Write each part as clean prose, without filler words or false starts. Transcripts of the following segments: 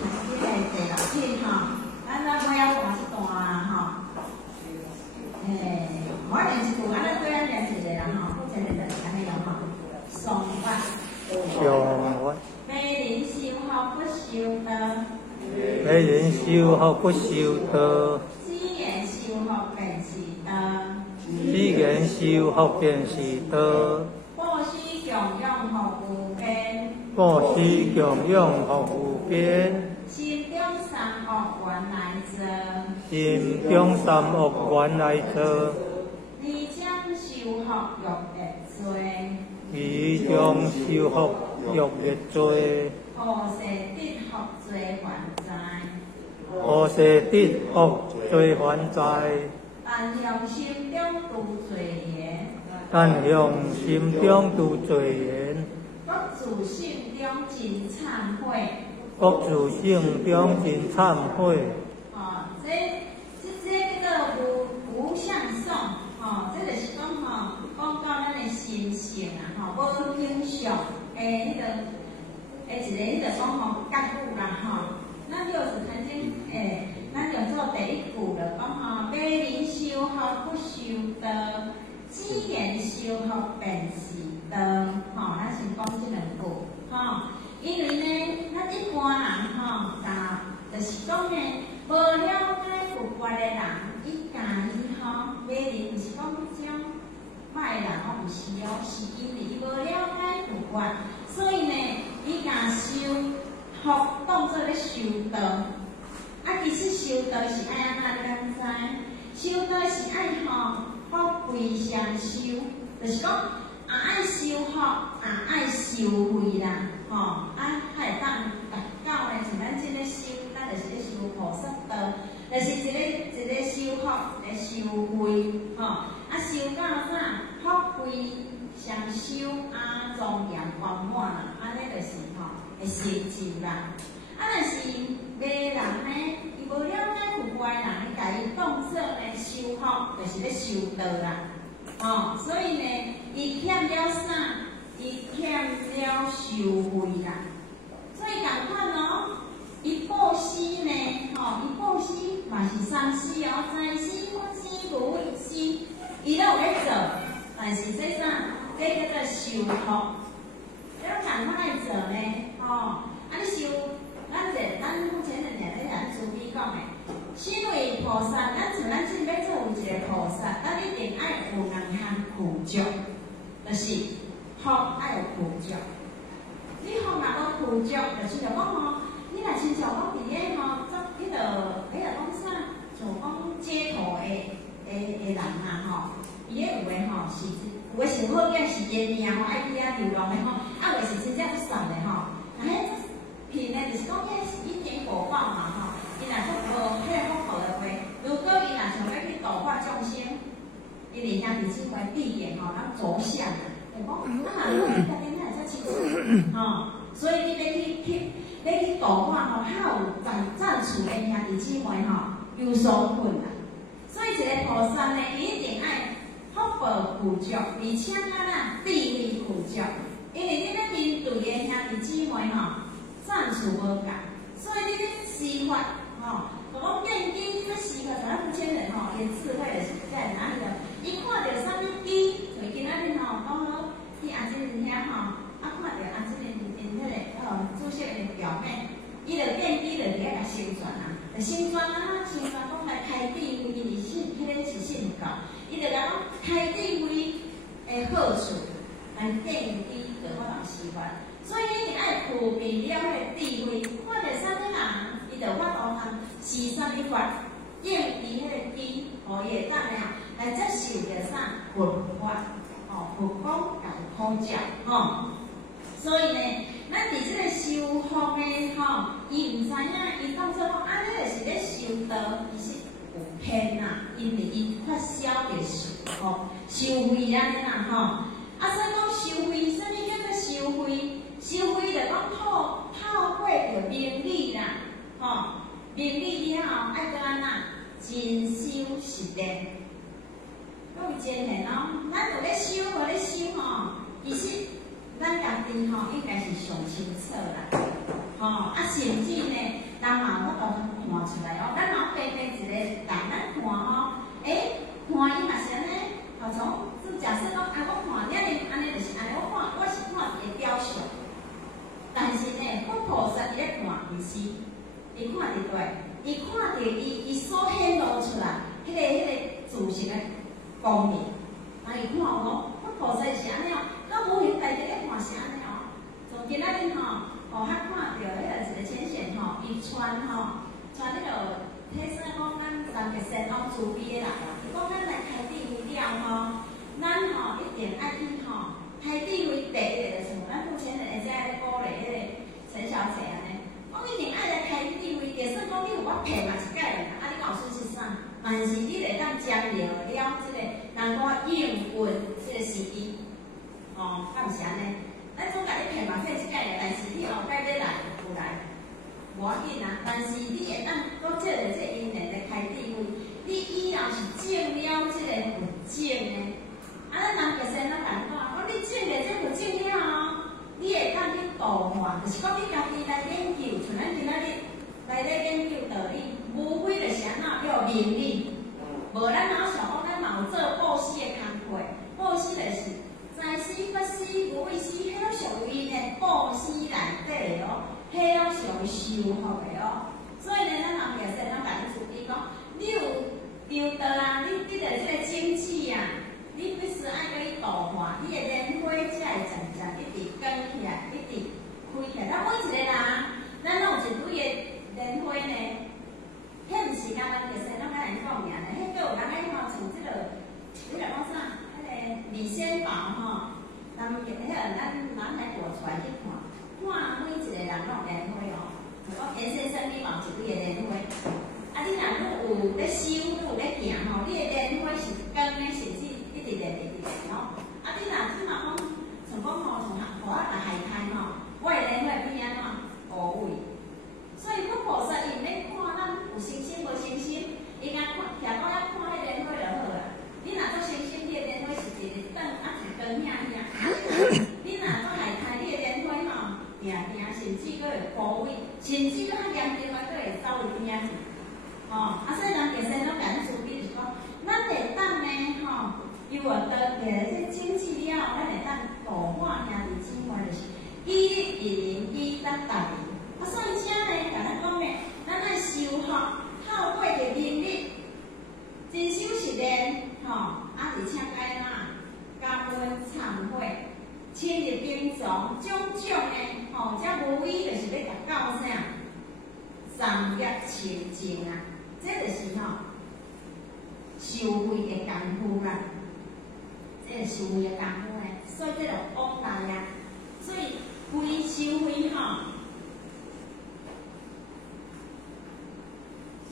这个第六天吼，咱那不要大一段啊吼。我练一句，咱对咱练一个啦吼，不真的安尼样吼。上法，上法。美人修学不修德，美人修學不修德，知言修學便是德，知言修學便是德。不須強用學無邊，不須強用學無邊。心中三惡原來者，心中三惡原來者。你將修學欲越罪，你將修學欲越罪。何世得學罪還債？何世得學罪還債？但向心中度罪言，但向心中度罪言。各自心中真懺悔，各自心中真懺悔。这个无相送，这就是讲讲到咱的心性啊，无平常迄个一个讲觉悟啦，咱就是曾经咱就做第一句了，讲美人修学不修德，知言修学便是德，咱先讲这两句，因为呢，咱一般人就是讲呢，无了解佛法的人，伊家己美人就是讲这种歹人，不是哦，是因为伊无了解佛法，所以呢，伊家修学当作咧修道。其实修道是爱安怎咱知？修道是爱福慧双修，就是讲爱修福，爱修慧啦，会当达到咧，像咱即个修，咱就是咧修菩萨道，就是一个修福，一个修慧，修到啥？福慧双修，庄严圆满啦，安尼就是会成就啦。但是迷人呢，伊无了解佛法的人，伊家己当作咧修福，就是咧修道啦。所以呢，伊欠了啥？伊欠了修慧啦。所以共款哦，伊布施呢，伊布施嘛是三施哦，财施、法施、无畏施，伊都有咧做。但是这啥？这叫做修福。了共款来做呢，你修。咱目前的人咧，咱慈悲讲的，身为菩萨，咱像咱真要做有一个菩萨，咱一定爱有两项苦足，就是福爱有苦足。你福若无苦足，就是讲你若亲像讲伫咧迄讲啥，像讲街头的人啊，伊咧有诶有诶是好囝是爷命爱去遐流浪的有诶是真正不爽的骗呢，就是讲迄是因缘果报嘛，伊若无迄个福报的话，如果伊若想要去度化众生，因为兄弟姊妹必然咱着相啊，就讲咱若要甲囡仔才清楚，所以你要去度化较有赞处的兄弟姊妹有所困难。所以一个菩萨呢，伊一定爱福报具足，而且智慧具足，因为你要面对的兄弟姊妹赞处无共，所以你咧施法，就讲见机，你要施法，咱福建人伊智慧就是在哪里了？伊看到啥物机，就今仔日讲好去阿姊人遐看到阿姊人因迄个注释的表妹，伊就见机就伫咧甲宣传就宣传讲来开智慧，伊是迄个是信教，伊就讲开智慧的好处，来见机就法度施法。所以你爱具备了迄智慧，看到啥物人，伊就法度施啥物法，应伊迄个机，伊会当来接受着啥佛法，佛讲甲有考教，所以呢，咱伫即个修福的伊毋知影，伊当作讲安尼就是咧修道，其实有骗因为伊发销着修慧安尼啦，所以讲修慧，啥物叫做修慧？修慧就讲透过着名利啦，名利了后爱搁安怎？真修实练，各位真现咱有咧修，无咧修其实咱家己应该是上清楚啦，甚至呢，人嘛有法度看出来哦。咱嘛白白一个人，咱看哦，看伊嘛是安尼，从假设讲，我看，安尼就是安尼，我是看伊个表象，但是呢，佛菩萨伊咧看，毋是，伊看伫对，伊看着伊所显露出来，迄个自性的光明，伊看有无？佛菩萨是安尼哦，到无形内底咧看是安尼哦，从今仔日吼，较看到迄个一个浅显吼，伊传迄个。迄说讲，咱三界仙王慈悲来啊！伊讲咱来开智慧了吼，咱吼一定爱去吼开智慧第一个，像咱目前人家咧鼓励迄个陈小姐安尼，讲一定爱来开智慧。就算讲你有法骗嘛是假的，啊你告诉是啥？但是你会当将了即个人讲应运即个时机，哦，敢毋是安尼？咱总甲你骗嘛骗是假的，但是你后摆要来有来。无要紧啊，但是你会当搁借着这因缘来开智慧，你以后是证了这个佛证的。咱人就先咱讲讲，你证了这佛证了后，你会当去度化，就是讲你家己来研究，像咱今仔日来咧研究道理，无非就是安怎要名利，无咱哪想讲咱嘛有做布施的工课，布施就是财施、法施、无畏施，迄拢属于呢布施内底哦。迄拢属于修福的哦，所以呢，咱人就说，咱甲你注意讲，你有着啊，你着这个经济啊，你必须爱甲你度化，你的莲花才会渐渐一直光起来，一直开起来。咱每一个人，咱拢有一堆的莲花呢，迄毋是讲咱就说，咱甲人讲尔呢，迄个有人爱吼像这个，你来讲啥？迄个李仙宝吼，咱迄个咱来拿出来去看。看每一个人拢有莲花哦，就讲严先生你嘛有一堆个莲花，啊你若有咧修，你有咧行吼，你个莲花是光的，甚至一直连吼。啊你若即嘛讲，像讲吼，从河啊海滩吼，我个莲花变安怎无位？所以佛菩萨伊毋免看咱有信心无信心，伊甲看徛到遐看迄莲花就好啦。你若做信心，你个莲花是一直转啊一根遐。你若做海滩，你个莲花吼。定甚至佫会枯萎，甚至佫较严重啊，佫会走入边去。哦，所以人其实拢讲注意就是讲，咱会当呢吼，有得这经济了，咱会当度化兄弟姊妹，就是以利以邻，以德达邻。所以遮呢，甲咱讲呢，咱爱修福，透过个能力，真修实练，吼，而且该感恩忏悔。深入经藏，种种的吼，这无非就是要达到啥？三业清净啊，这就是吼修慧的功夫啦，这个修慧的功夫呢，所以这就往来啊，所以规修慧吼，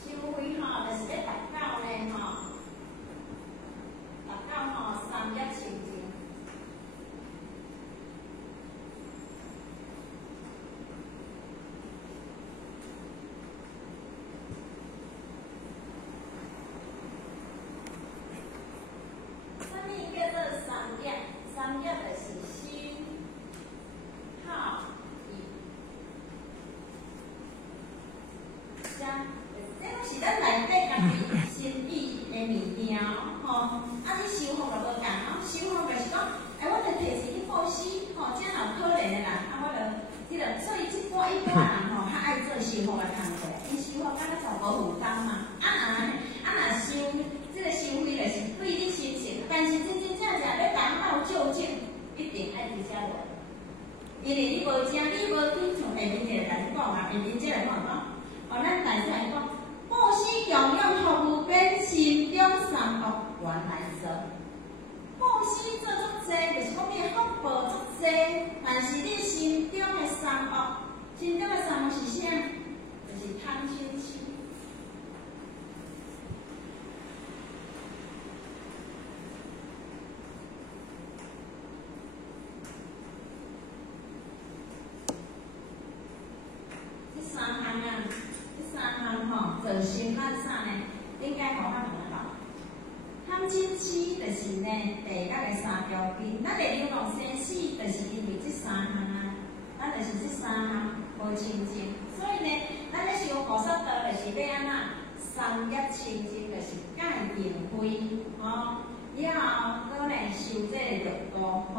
修慧吼就是要达到呢吼，达到吼三业清净。三业就是心、好、意、将，这拢是咱内底家己心意的物件吼。你修福就无共哦，修福就是讲，我着摕钱去布施，吼，这若可怜的人，我着所以一般人吼，较爱做修福的工作，因修福敢若做无负担嘛。若修这个修慧就是对你心性，但是真正要达到究竟，一定爱伫遮落。因为你无正，你无去从下面一个来讲啊，下面这来讲讲，咱大师来讲，布施供养服务变心中三恶原来做。布施做足济，就是讲你福报足济，但是你心中的三恶，心中的三恶是啥？就是贪嗔痴。这三项吼，做心咱啥呢？应该互咱问到。贪嗔痴就是呢，第甲个三条件。咱会流浪生死，就是因为这三项啊，咱就是这三项无清净。所以呢，咱咧修菩萨道就是要安怎？三业清净就是戒定慧，了后搁来修这个六度，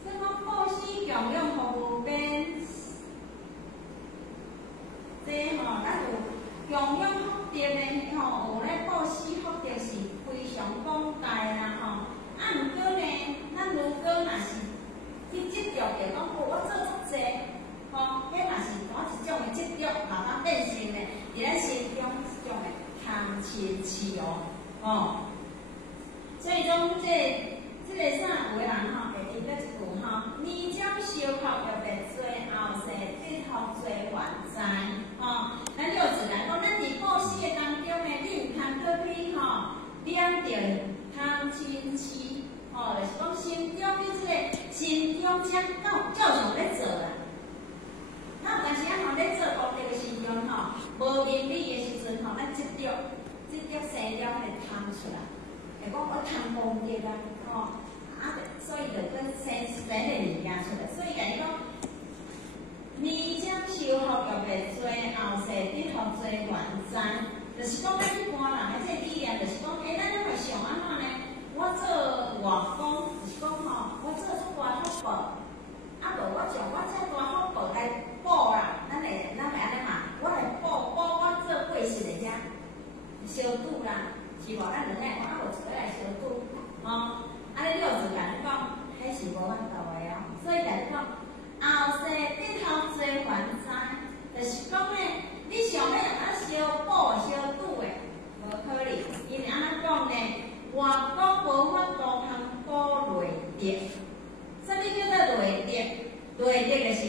所以讲布施供养服务边，这咱有供养福德的有咧布施福德是非常广大啦，毋过呢，咱如果若是去执着着讲，我做足济，迄若是我一种的执着，嘛当变成呢，伫咱心中一种的贪嗔痴所以讲这个啥有的人会记得一句年终修福要别做，后世得福做还财咱就自然讲，咱伫布施的当中呢，你毋通搁去念着贪嗔痴。就是讲心中你这个心中照常咧做啦。那有当时咧做功德的时阵无明理的时阵咱执着生了会贪出来，会讲我贪功德啦，所以就跟生个物件出来。所以甲你讲，年终修福要别做，后世得福做还财，就是讲咱一般人的这理念，就是讲，咱会想安怎呢？我做外公，就是讲我做足大福报，无我将我这大福报来报啦，咱会安尼嘛？我来报我做过世的遮烧煮啦，是无？咱两个讲无一个来烧煮，安尼你就甲你讲，迄是无法度的所以甲你讲，后世得福做还财，就是讲呢，你想要安烧补烧煮的，无可能，因为安怎讲呢？外国无法度通补累德，啥物叫做累德？累德就是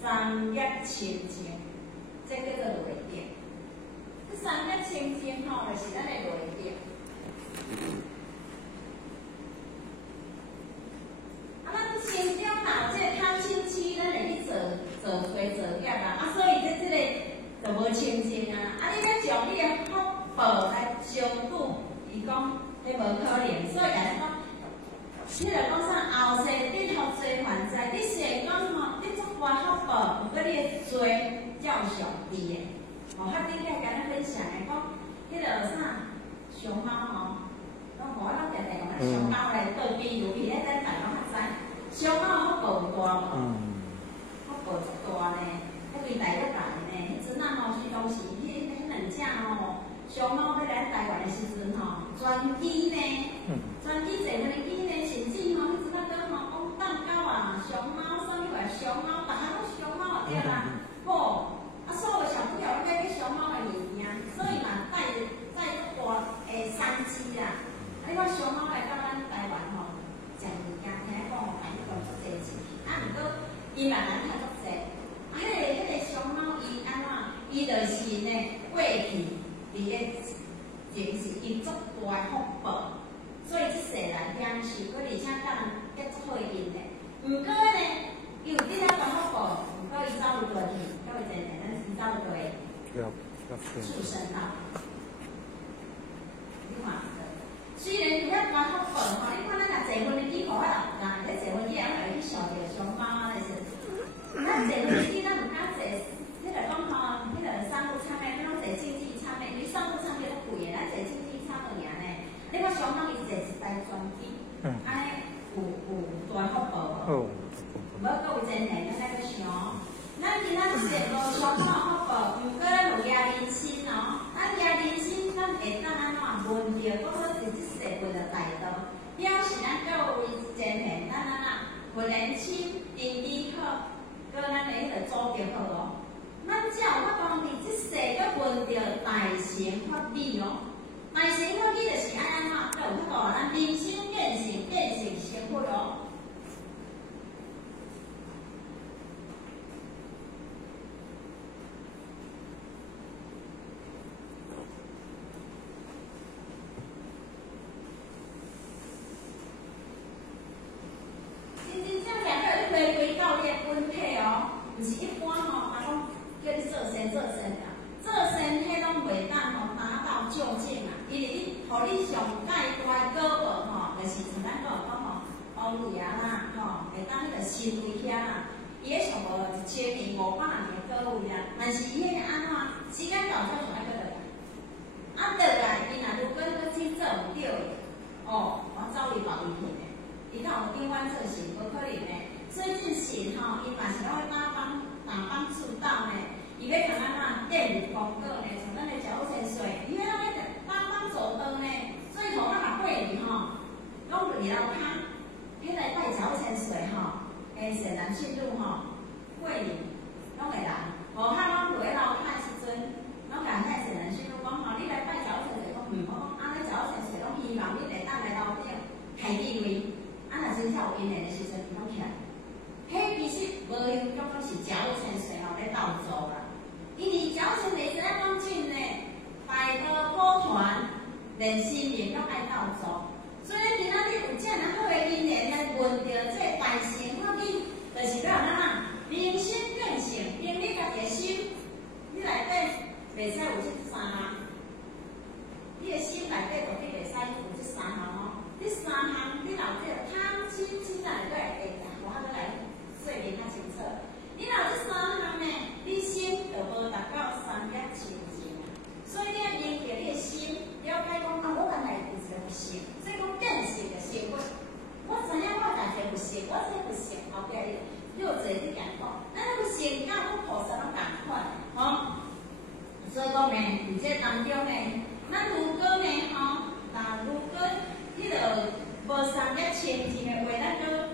三业清净，这叫做累德。这三业清净就是咱的累德。咱心中若有这贪嗔痴，咱会去做衰做业所以这个就无清净你要将你的福报来相拄。伊讲，迄无可能，所以甲你讲，你著讲啥后世得福做还财，你是讲你足大福报，不过你的罪照常伫的。较顶个甲咱分享的讲，迄个啥熊猫讲我常常讲，熊猫咧倒比如比咱大家较知，熊猫福报有大无？福报足大呢，迄对大个大呢，迄阵是当时迄两只熊猫要来台湾的时阵专机呢，专机坐飞机呢，甚至迄阵讲蛋糕熊猫啥物款熊猫，大家拢熊猫对啦，所有小朋友拢要买熊猫的物件，所以嘛带足大商机啦。你看熊猫来到咱台湾食物件，听讲买迄种足济钱，毋过伊嘛人看足济，迄个熊猫伊安怎？伊就是呢过去。伊个前世伊足大福报，所以即世来享受，而且甲人结足好因的。毋过呢，伊有啲大福报，毋过伊走入落去，各位真正咱伊走入去畜生道。你看，虽然有遐大福报你看咱若坐飞机，互我人咧坐飞机，咱会去想着熊猫是。咱坐飞机，咱毋敢坐，迄个讲迄个商务舱咱拢坐经济舱因为商务舱比较贵咱坐经济舱尔呢。你看相当于坐一台专机，安尼有大福报无？无搁有真诶，咱来想，咱今仔坐无相当福报，毋过咱有业人心咱业人心，咱会当安怎闻着？我说是即世闻着大道，表示咱各位真诶，咱闻人心，定理好，搁咱的迄个做着好咱才有法度伫即世搁闻着大乘法理大乘法理就是安怎？才有法度咱人生变成成佛真正两个你回归到你的本体毋是一般叫你做善做善，迄拢袂当达到究竟因为你，互你上界大果报就是像咱讲讲宝瑞啦，会当迄个身为遐啦，伊迄上无1000年、500年倒位啊，但是伊迄安怎时间到就爱倒来，啊倒来，伊若如果搁去做毋对的，哦，我走伊别位去呢，伊敢有另外做事，无可能呢。所以这神吼，伊嘛是要打帮助到呢，伊要看咱电入广告呢，像咱的脚前水，伊要咱帮走灯呢，最后咱嘛过年吼，拢二楼骹，迄个拜脚前水吼，诶，神人信路吼，过年拢会来，无较拢落楼骹的时阵，拢甲迄神人信路讲吼，你来拜脚前水，讲我讲啊，你脚前水拢希望你会当来楼顶开地位，啊，若真正有因缘的时阵，伊拢起来。迄其实无用，讲是脚前水吼咧斗做啦。因为脚前水怎讲真呢？拜托保团连新年拢爱斗做，所以今仔日有遮尔好的因缘来闻到这大神法语，就是要咱啊明心见性，用你家己的心，你内底袂使有这3项，你的心内底绝对袂使有这3项哦。这3项你若有这贪嗔痴内底会会我较来。说明较清楚，你若这3项呢，你心就无达到3业清净啊。所以你要用着你的心，了解讲啊，我原来有一个佛性，所以讲见性的性我知影我家己佛性，我这佛性后壁你有做你讲讲，咱佛性甲我菩萨拢共款，吼。所以讲呢，伫这当中呢，咱如果呢，吼，如果你着无3业清净的话，咱就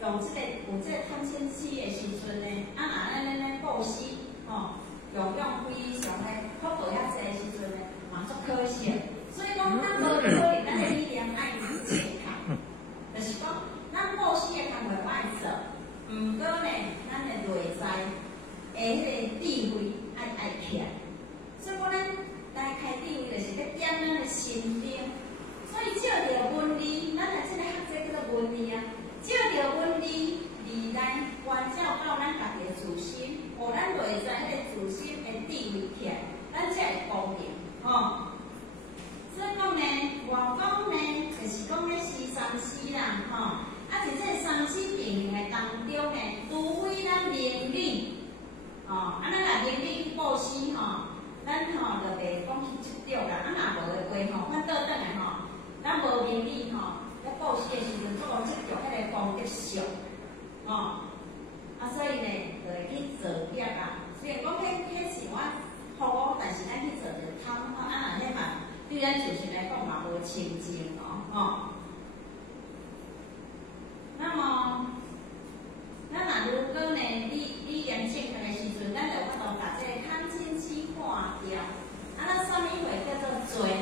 用有这贪嗔痴的时阵呢，啊，咱布施，吼，用非常的福报遐济的时阵呢，嘛足可惜。所以讲，咱无可能咱的力量爱健康，就是讲，咱布施的工作爱做，毋过呢，咱的内在的迄个智慧爱起来。所以讲，咱来开智慧，就是要点咱的心中。所以照着文理，咱来这个学这叫做文理啊。照着文理来关照到咱家己的自心，互咱内在迄个自心的智慧起来，咱才会公平，吼。所以讲呢，外讲呢，就是讲咧是三思啦，吼。啊，伫这三思平衡的当中呢，除非咱能力，吼，咱若能力去布施吼，咱吼就袂讲去执着啦。若无的话吼，反倒转来吼，咱无能力吼。咧布施的时阵，做执着迄个功德相，哦，所以呢，就会去造业啊。虽然讲迄是我服务，但是咱去做着贪，若迄嘛，对咱自身来讲嘛无清净哦，那么，咱如果呢，你严正的时阵，咱就法度把这个贪嗔痴化掉。咱什么话叫做罪？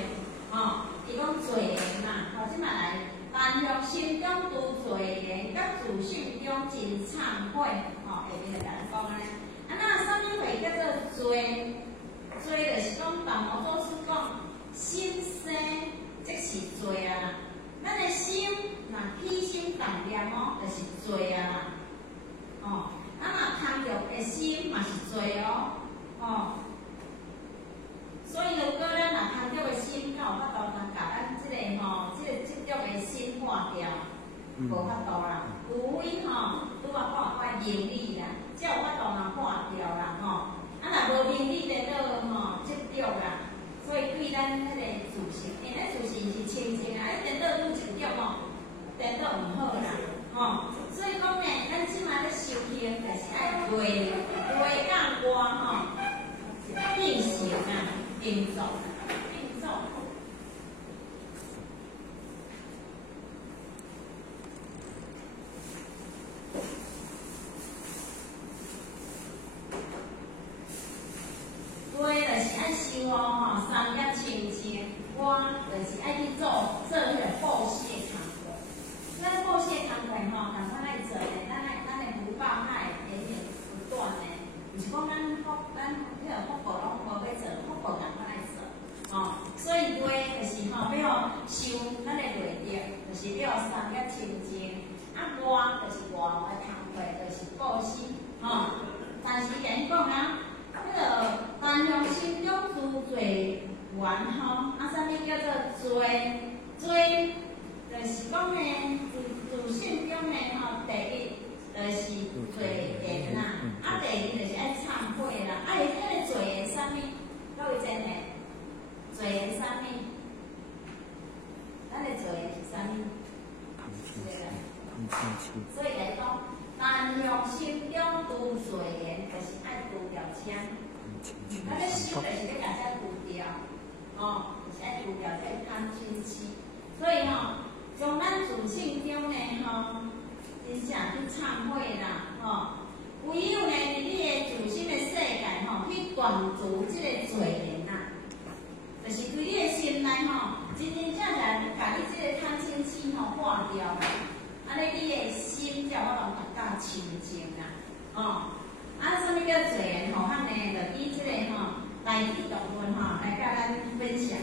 伊讲罪缘嘛，即嘛来。但若心中拄罪缘，甲自性中真忏悔，下面就甲咱讲咧。那什么话叫做罪？罪就是讲，凡摩祖师讲，心生即是罪啊。咱的心若起心动念就是罪啊。咱若贪着的心嘛是罪所以如果咱若贪着的心，敢有法度通甲咱即个执着的心化掉，无法度啦。除非拄啊看我能力啦，才有法度通化掉啦若无能力咧执着啦，所以对咱迄个自性，因为自性是清净啊，颠倒愈执着颠倒毋好啦所以讲呢，咱即马咧修行，就是爱内甲外并行啊。并重，并重。对，就是爱修3业清净，我就是爱去做迄个布施的工作。咱布施的工作共款来做咧，咱的福报才会延绵不断咧。毋是讲咱迄个福报拢无要做，福报共款来做所以话就是要修咱的内德，就是要3业清净。外就是外的工作，就是布施但是讲啊，迄个但向心中诸罪缘啥物叫做罪？罪就是讲呢，自性中呢第一。就是罪言啦。啊，第二就是爱忏悔啦。啊，伊迄个罪言啥物？各位真诶，罪言啥物？咱的罪言是啥物？所以来讲，但向心中除罪言，就是爱除掉遮。咱咧修就是咧甲遮除掉，就是爱除掉这贪嗔痴。所以从咱自性中呢，真正去忏悔啦，唯有呢，伫你的自心的世界去断除这个罪言啦，就是对你的心内真真正正甲你这个贪嗔痴化掉啦。安尼你的心才有法度较清净啦，啥物叫罪言咱呢就以这个大地动物来甲咱分享。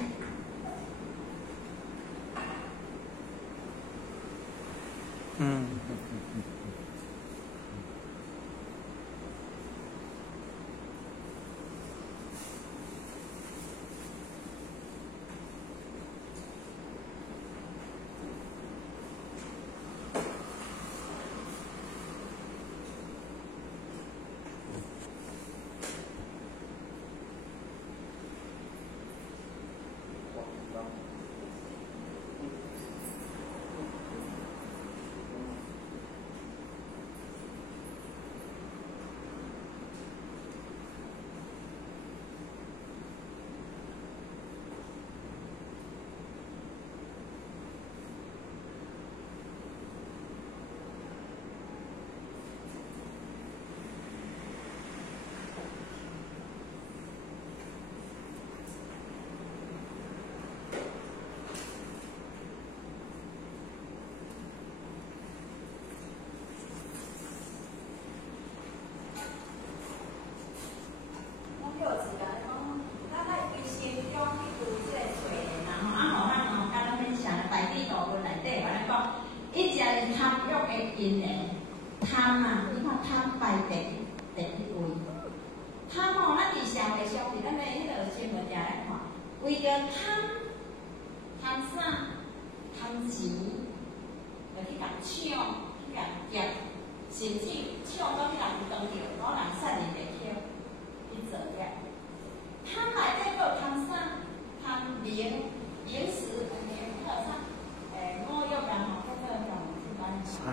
因呢，贪啊，你看贪排第一位。贪咱伫社会上，伫咱的迄个新闻也来看，为着贪啥？贪钱，就去甲抢，去甲劫，甚至抢到去人当着，攞人杀人来捡，去做业。贪内底个贪啥？贪名食，还有啥？五欲啊，吼，叫做财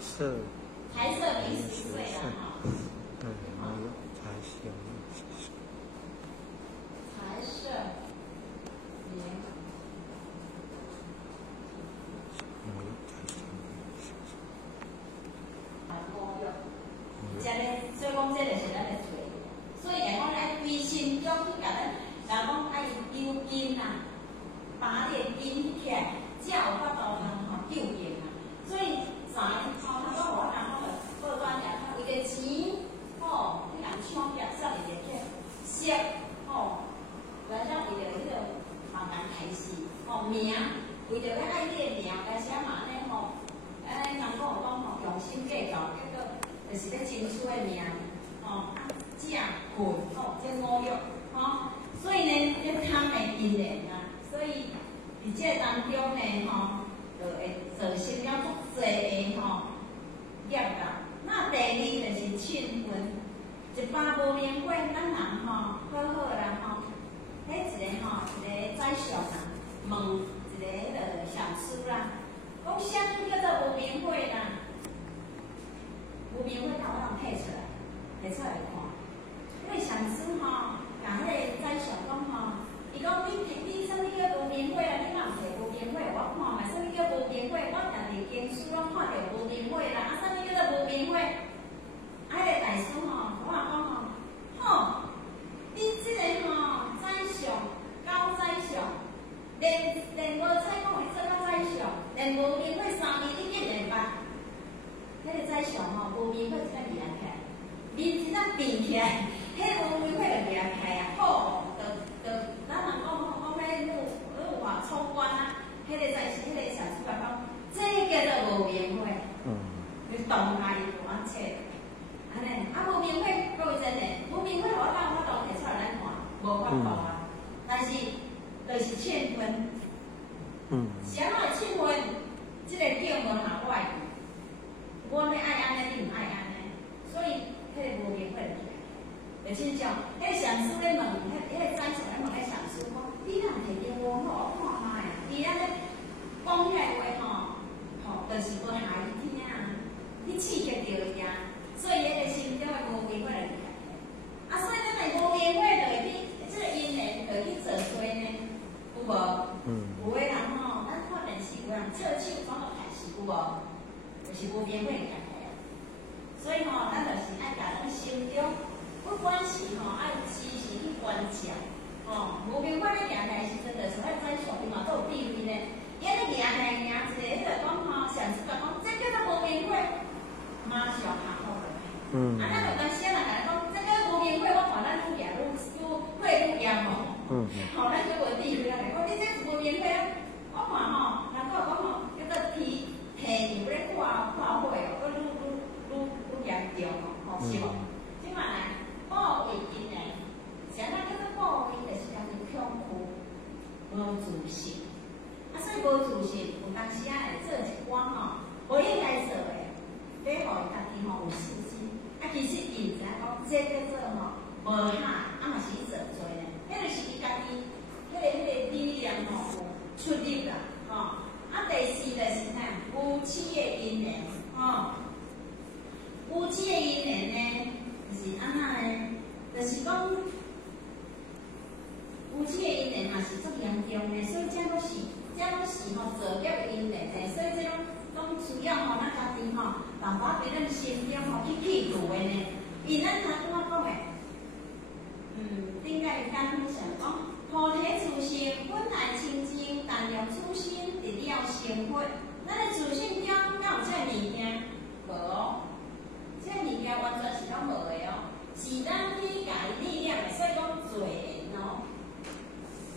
色，财色名食睡啦，对，还有财色名食睡。财色名，五欲，即个，所以讲这就是咱的罪。所以来讲，爱规心中去甲咱，人讲爱丢金呐，把你的金起来，才有法度救命啊。所以。他讲我人讲就报专业，为着钱，去人抢劫，杀人来去色，原则为着迄个慢慢开始，名，为着要爱你的名，而且嘛呢人讲用心计较，结果就是咧争取的名，食困，这五欲，所以呢，要贪的因缘啊，所以伫这当中呢，就会造成了足侪的业啦。那第二就是嗔恨，一般无明火，咱人好好啦迄一个一个宰相啊，问一个迄个上师啦，讲啥物叫做无明火啦？无明火哪有人摕出来？摕出来看，因为上师甲迄个宰相讲伊讲你啥物叫无明火啊？你若摕无明火，我看卖啥物叫无明火？我家己经书拢看到无明火啦，啥物叫做无明火？迄个大师我讲你即个宰相高宰相，连无采讲会做到宰相，连无明火3年你竟然捌？迄个宰相无明火真正厉害起来，面真正变起一种，迄上师咧问，迄个在座咧问咧上师讲，你若摕着无好，我看卖啊，伊咱咧讲遐话吼，就是无害伊听啊，你刺激着伊啊，所以迄个心中诶无明会来起来。所以咱来无明会就会去，即个因缘就去做衰呢，有无？有诶人吼，咱看电视有人笑手讲到开始有无？就是无明会起来啊。所以吼，咱就是爱甲咱心中，不管是吼爱时时去观照，无明会咧行来时阵，就是爱在上面嘛都有智慧呢。伊咧行来行一个，迄个讲吼，上师就讲，这叫做无明会，马上下好落来。咱有当时人来讲，这个无明会，我看咱愈行愈会愈严哦。咱就无智慧来讲，你这无明会啊，我看吼，人讲吼，叫做皮牛咧化火哦，搁愈严重哦，是无？即嘛来报为因诶，啥物叫做报为？就是叫做恐惧，无自信。所以无自信，有当时会做一寡吼，无应该做诶，要互伊家己吼有信心。其实伊知影讲，这叫做吼无哈，嘛是去做做呢。迄就是伊家己，迄个力量吼有出力啦，第四就是啥？夫妻诶因缘，夫妻诶因缘呢，就是安那呢？就是讲夫妻诶因缘嘛是足严重诶，所以这都是吼造业诶因缘诶，所以这拢需要吼咱家己吼，办法对咱心中吼去去除诶呢。因咱头拄仔讲诶，顶个刚分享讲，菩提自性本来清净，但用初心得了成佛。咱诶自信中敢有这物件？无哦，这物件完全是拢无诶哦，是咱去家力量诶，所以讲做缘哦，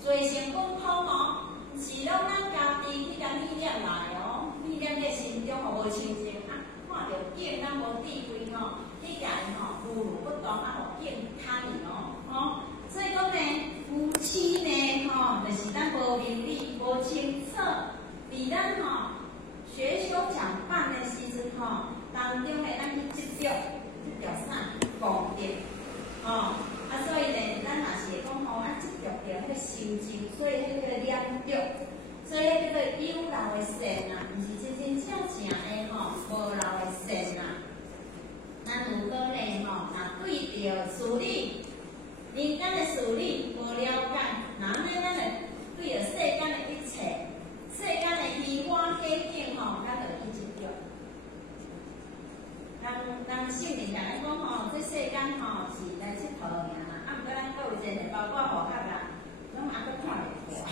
做成功通哦。是拢咱家己去甲力量来哦，力量在心中吼无清净看着境咱无智慧吼，去甲伊吼如如不动互境贪伊哦，所以讲呢，夫妻呢就是咱无明理、无清楚，伫咱学修讲办的时阵当中呢，咱去执着啥功德所以呢，咱若是会讲执着着迄个心情，所以迄个念着，所以迄个有漏的善啊，毋是真真正正的无漏的善啊。咱如果呢若对着事理，人间的事理无了解，那安尼咱会对着世间的一切，世间的虚幻假境咱就去执着。人圣人甲咱讲这世间是来佚佗尔啦，毋过咱各有真诶，包括学学啦，拢还佫看袂破，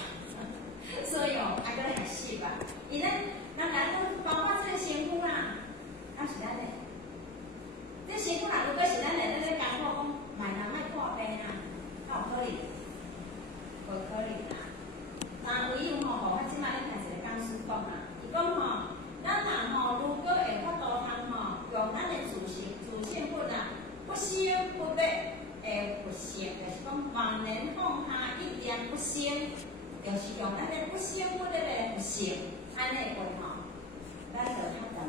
所以还佫来死吧。伊咱甲咱讲，包括这个身躯啦，敢是咱诶？这身躯啦，如果是咱诶，咱咧讲讲卖人卖破病啊，敢有可能？无可能啦。但唯有互我即摆咧开一个讲师讲啦，伊讲咱人如果会法度通用咱的自性本啊，不修不灭的佛性，就是讲万年放下一念不生，就是用咱的不修不灭的佛性，安尼话咱就较简单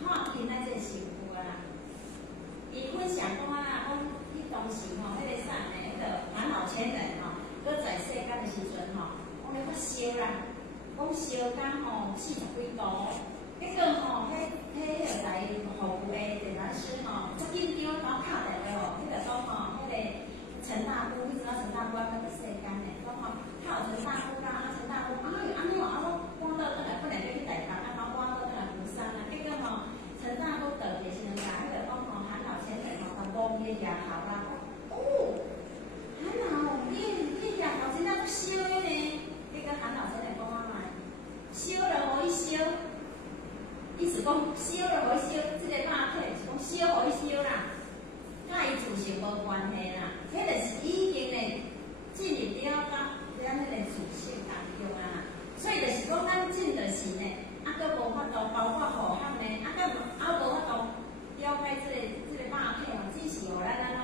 看见咱这个身躯啦。伊分享讲讲伊当时迄个啥呢？迄个咱老前人搁在世间的时阵我们要烧啦，讲烧到40几度。迄个迄个来服务的电缆师足紧张，然后敲电话迄个讲迄个陈大夫，你知道陈大夫在世间的，讲靠陈大夫啦，陈大夫安尼我赶到转来，本来要去台北，赶到转来釜山啦，结果陈大夫到的时阵，甲迄个讲韩老先生就摸伊牙头啦，韩老，你牙头真正烧呢？迄个韩老先生讲烧了互伊烧。意思讲烧了互伊烧，即个肉体是讲烧互伊烧啦，甲伊自性无关系啦。迄个是已经呢进入了咱迄个自性当中啊。所以就是讲咱进就是呢，佫无法度包括护航呢，佫无法度了解即个肉体只是互咱安怎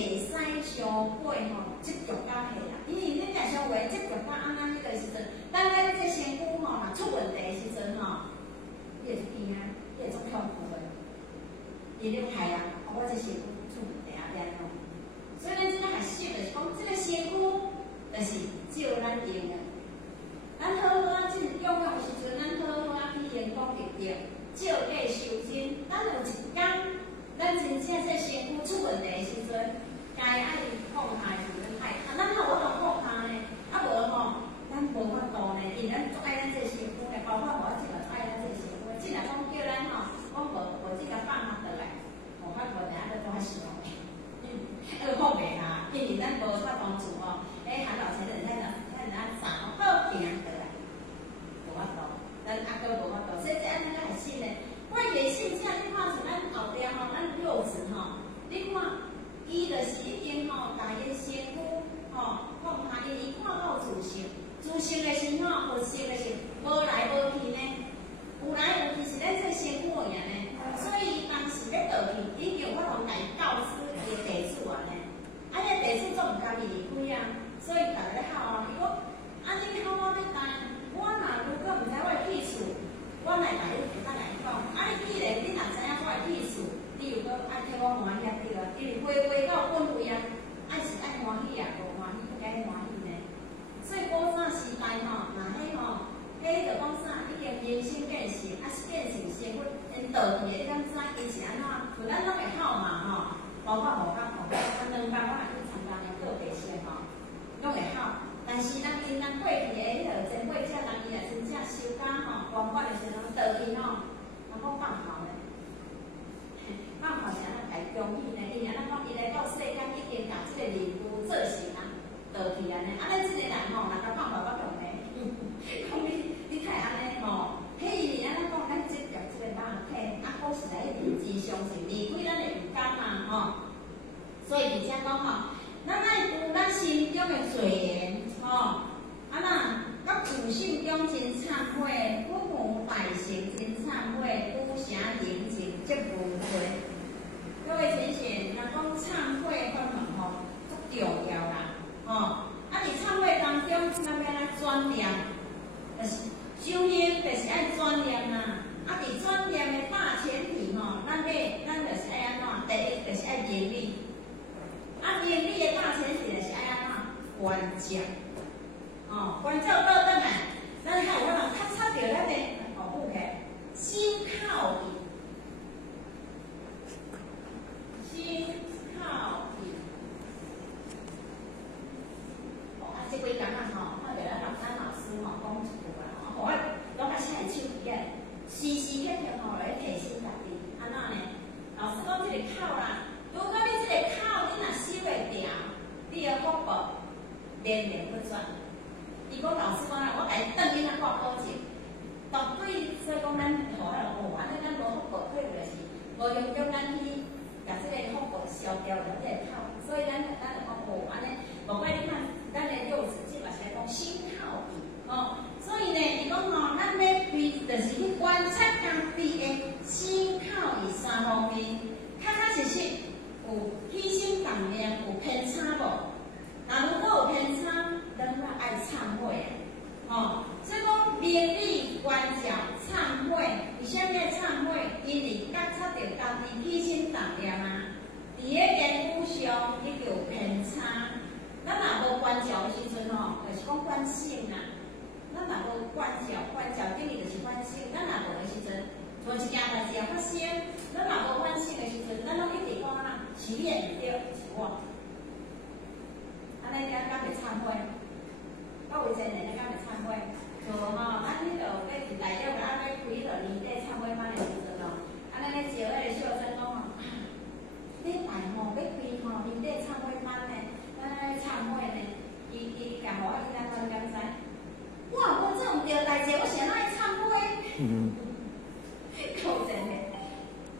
袂使伤过吼，执着到迄啦。因为你若伤过执着到安那迄个时阵，当咱这身躯吼若出问题的时阵吼，你会做惊啊，你会做痛苦的。伊咧害啊，我这身躯出问题啊，安怎？所以咱即摆学习就是讲，这个身躯就是照咱用的。咱好好啊，即用的时阵，咱好好啊去用功立德，照假修真。咱有一天，咱真正这身躯出问题的时阵，该爱放下的时阵爱，咱若无当放下呢，啊无吼，咱无法度呢，因咱足爱咱这身躯呢，包括我即个足爱咱这身躯，即若讲叫咱吼，讲无即个放下得来，无法度，然后就多想。放袂下，因为咱无法帮助吼，喊老先生咱啥好行得来，无法度，咱阿哥无法度，所以这安尼才会信呢。我也信这，你看像咱后边吼，咱柚子吼，你看伊就是已经吼，家己身躯吼放下，因为伊看到自性，自性的是吼，有性的是无来无去呢，有来有去是咱这身躯而呢。所以当时咧倒去，已经有法通家己告知伊的地主啊呢，啊，伊的地主总毋甘伊离开啊，所以逐个咧喊啊，如果啊你喊我要担，我若如果毋知我的去处，我来甲你当来讲，啊你既然你若知影我的去处，你又搁爱替我欢喜对啊，因为回到本位啊，爱是爱欢喜啊，无欢喜不该欢喜呢。所以古早时代吼，若迄吼，迄就讲啥，已经人生变性，啊是变成身躯。因倒去的，你敢知伊是安怎？像咱拢会晓嘛吼，包括无甲讲，啊两班我若去参加了个别些吼，拢会晓。但是咱因咱过去的迄个前辈者人，伊也真正修甲吼，光管的时阵倒去吼，人讲放炮咧，放炮是安怎家恭喜呢？因为安怎讲，伊来到世间已经甲即个人夫做成啊，倒去安尼，啊咱即个人吼，若甲放炮捌用咧，讲你太安尼吼。迄安尼讲，咱执着即个肉体，啊，好实在一点之相是离开咱的鱼竿嘛，吼。所以而且讲吼，咱爱有咱心中的罪缘，吼，啊那甲父心中真忏悔，父母大成真忏悔，夫城行情即无罪。各位先生，若讲忏悔方面吼，足重要啦，吼。啊，伫忏悔当中，咱要来转念，就是修行就是爱转念啦，啊！伫转念的大前提吼，咱就是爱安怎？第一就是爱明理，啊，明理的大前提就是爱安怎？观照，哦，观照倒转来，咱还有法通较察着咱的服务的心靠伊，心靠伊，哦，啊，这几工啊吼，我着咱老师吼讲一句啊。我拢较请手机诶，时时刻刻吼来提醒家己，安怎呢？老师讲即个口啦，如果你即个口你若守袂牢，你的福报连连不转。伊讲老师讲啦，我家己等你来挂保证，绝对所以讲咱吼迄个安尼咱无福报退就是无用着咱去甲即个福报消掉了即个口，所以咱就讲安尼，无怪你看咱的柚子即嘛是讲心靠伊哦。所以呢，伊讲吼，咱要就是去观察家己的心口伊三方面，确确实实有起心动念有偏差无？那如果有偏差，咱要爱忏悔啊！吼，所以讲明理、观照、忏悔，为啥物要忏悔？因为觉察着家己起心动念啊，伫个言语上伊就有偏差。咱若无观照的时阵吼，就是讲观性啦。咱若无观照等于就是反省。咱若无的时阵，像一件代志也发生，咱若无反省的时阵，咱拢一直讲啊，是你的毋对，是我。安尼咱敢袂忏悔？各位真诶，咱敢袂忏悔？就吼，咱迄个要伫内底个安尼开迄个年底忏悔班的时阵咯，安尼咧招迄个小生讲啊，礼拜吼要开吼年底忏悔班呢，咱咧忏悔呢，伊甲互我伊咱敢知？哇！我做毋对代志，我是安怎忏悔？够真诶！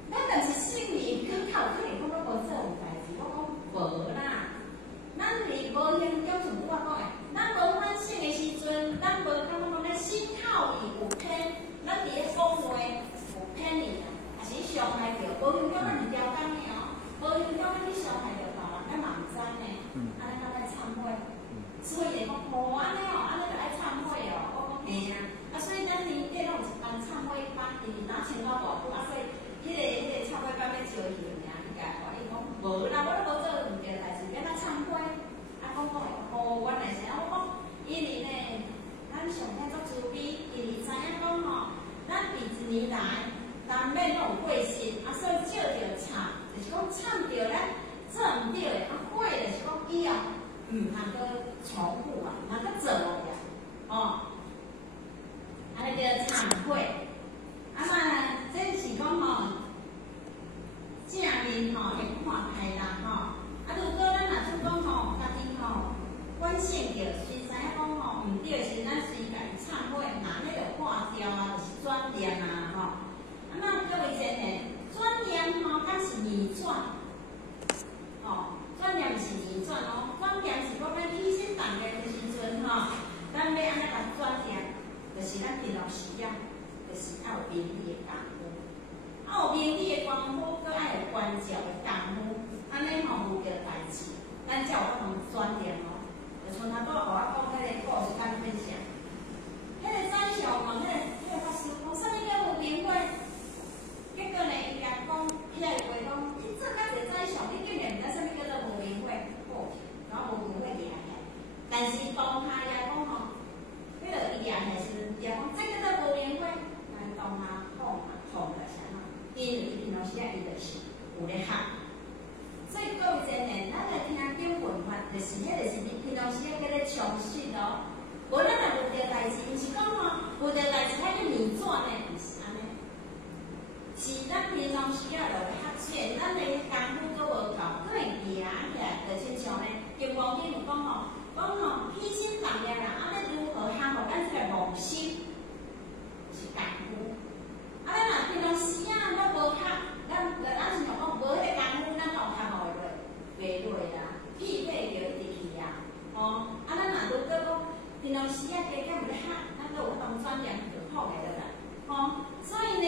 咱但是心里去头可能讲我无做有代志，我讲无啦。咱是无形中像我讲通搁重复啊，通搁做落去哦。安尼叫忏悔。啊嘛，这是讲吼，正面吼会看开人吼。啊，如果咱若做讲吼，家己吼反省着，是知影讲吼毋对，是咱随家己忏悔，那迄就化掉啊，就是转念啊吼。啊那各位真诶，转念吼，敢是移转，吼，转念是移转哦，转念是讲咱起心动念的时阵吼，咱要安怎甲转念，就是咱平常时啊。就是要有明理的功夫，有明理的功夫，搁爱有关照的功夫，安尼吼有着代志，咱才有法通转念哦。就像他拄互我讲迄个故事甲分享，迄个宰相问迄个法师讲，啥物叫无明慧？结果呢，伊甲讲，伊来话讲，你做甲一个宰相，你竟然毋知啥物叫做无明慧？哦，然后无明慧厉害，但是当下也讲吼，迄个伊厉害时，伊也讲，这叫做无明慧。当下痛个啥嘛？因为伊平常时啊，伊就是有咧学，所以各位真诶，咱来听经文法，就是迄个是你平常时啊，叫咧详细咯。无咱若有着代志，毋是讲吼有着代志还去逆转呢，毋是安尼。是咱平常时啊，就咧学习，咱的功夫都无够，都会行起来，就亲像咧，金刚经有讲吼，起心动念啊，安尼如何克服咱这个妄心？是功夫。啊，咱若平常时啊，咱无学，咱是讲无迄个功夫，咱有学无落，袂落啦，屁屁就一直去啊。哦，啊，咱若如果讲平常时啊，加减有咧学，咱都有法通转念就好个了啦。哦，所以呢，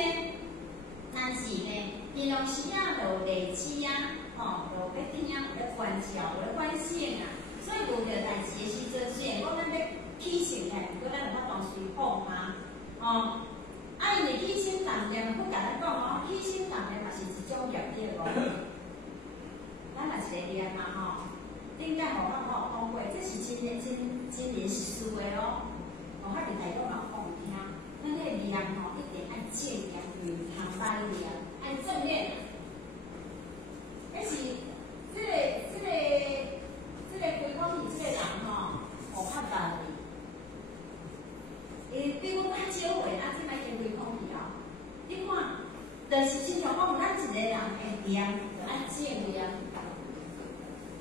但是呢，平常时啊，就有例子啊，吼，就要听，有咧关照，有咧反省啊。所以有着代志的时阵，虽然讲咱要起心来，不过咱有法当随放嘛。哦，啊，因为起心动念，我甲咱讲哦，起心动念嘛是一种业力哦。咱也是会念嘛吼，顶摆互我有讲过，这是真临时的哦。哦，我伫台东嘛讲听，咱迄个念吼一定爱正念，毋通歹念，爱正念。迄是这个规口气这个人吼，有法道理。比如较少话，啊，即摆经开讲去哦。你看，就是亲像讲，咱一个人会念，就爱正念。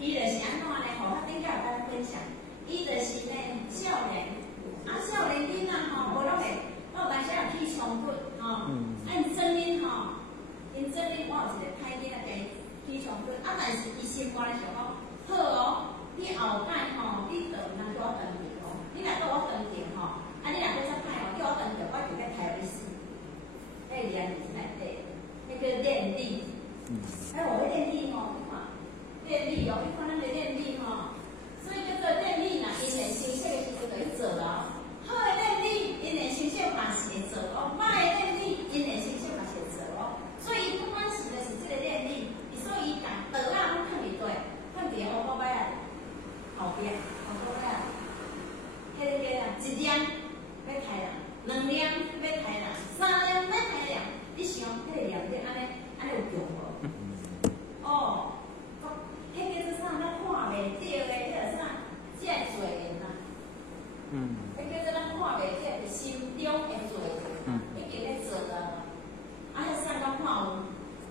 伊就是安怎呢？吼，我顶下有甲咱分享，伊就是呢少年，啊少年囡仔吼，无拢会，有当时也起冲突吼，因真因吼，因真因我有一个歹囡仔加起冲突，啊，但是伊心肝咧想讲，好哦，你后摆吼，你就毋通叫我当面哦，你若叫我当面吼。啊！你若要再歹哦，叫我当着，我就该抬你死。迄练是内底，迄叫练力。哎，我会练力吼，你看，练力哦，你看咱的练力吼，所以叫做练力呐。因练成绩的时阵就去做咯。好的练力，因练成绩嘛是会做哦；歹的练力，因练成绩嘛是会做哦。所以不管是就是这个练力，所以伊讲倒啊，拢放伫对，放伫乌龟仔后边，乌龟仔，迄个叫啊，一点。要杀人，两念要杀人，三念要杀人，你想迄个念力安尼有强无？哦，迄叫做啥？咱看袂着的，迄个啥？这个罪孽呐。迄叫做咱看袂着，心中的罪孽，已经咧做啊。啊，迄啥讲看有？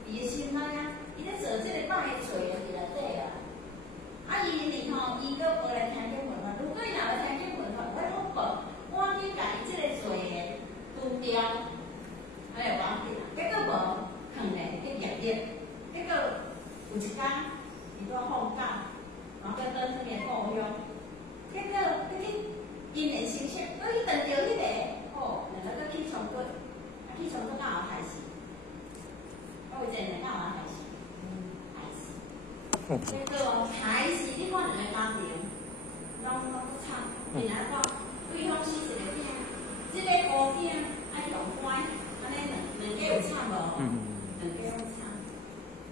伊的心内啊，伊咧做这个歹的罪孽伫内底啊。啊，伊呢吼，伊搁学来听经文法。如果伊若来听经文法，我通报。我去甲伊即个罪孽除掉，安尼我记啦。结果无放咧去业力，结果有一天伊拄放假，然后跟转去个故乡，结果迄个因缘成熟，搁去撞着迄个，哦，两个搁起冲突，啊起冲突敢有害死？我有一个敢有害死？害死。结果害死，你看两个家庭，拢不惨，然后讲。对方是一个囝，这个乌囝爱用乖，安尼两家有惨无？两家有惨。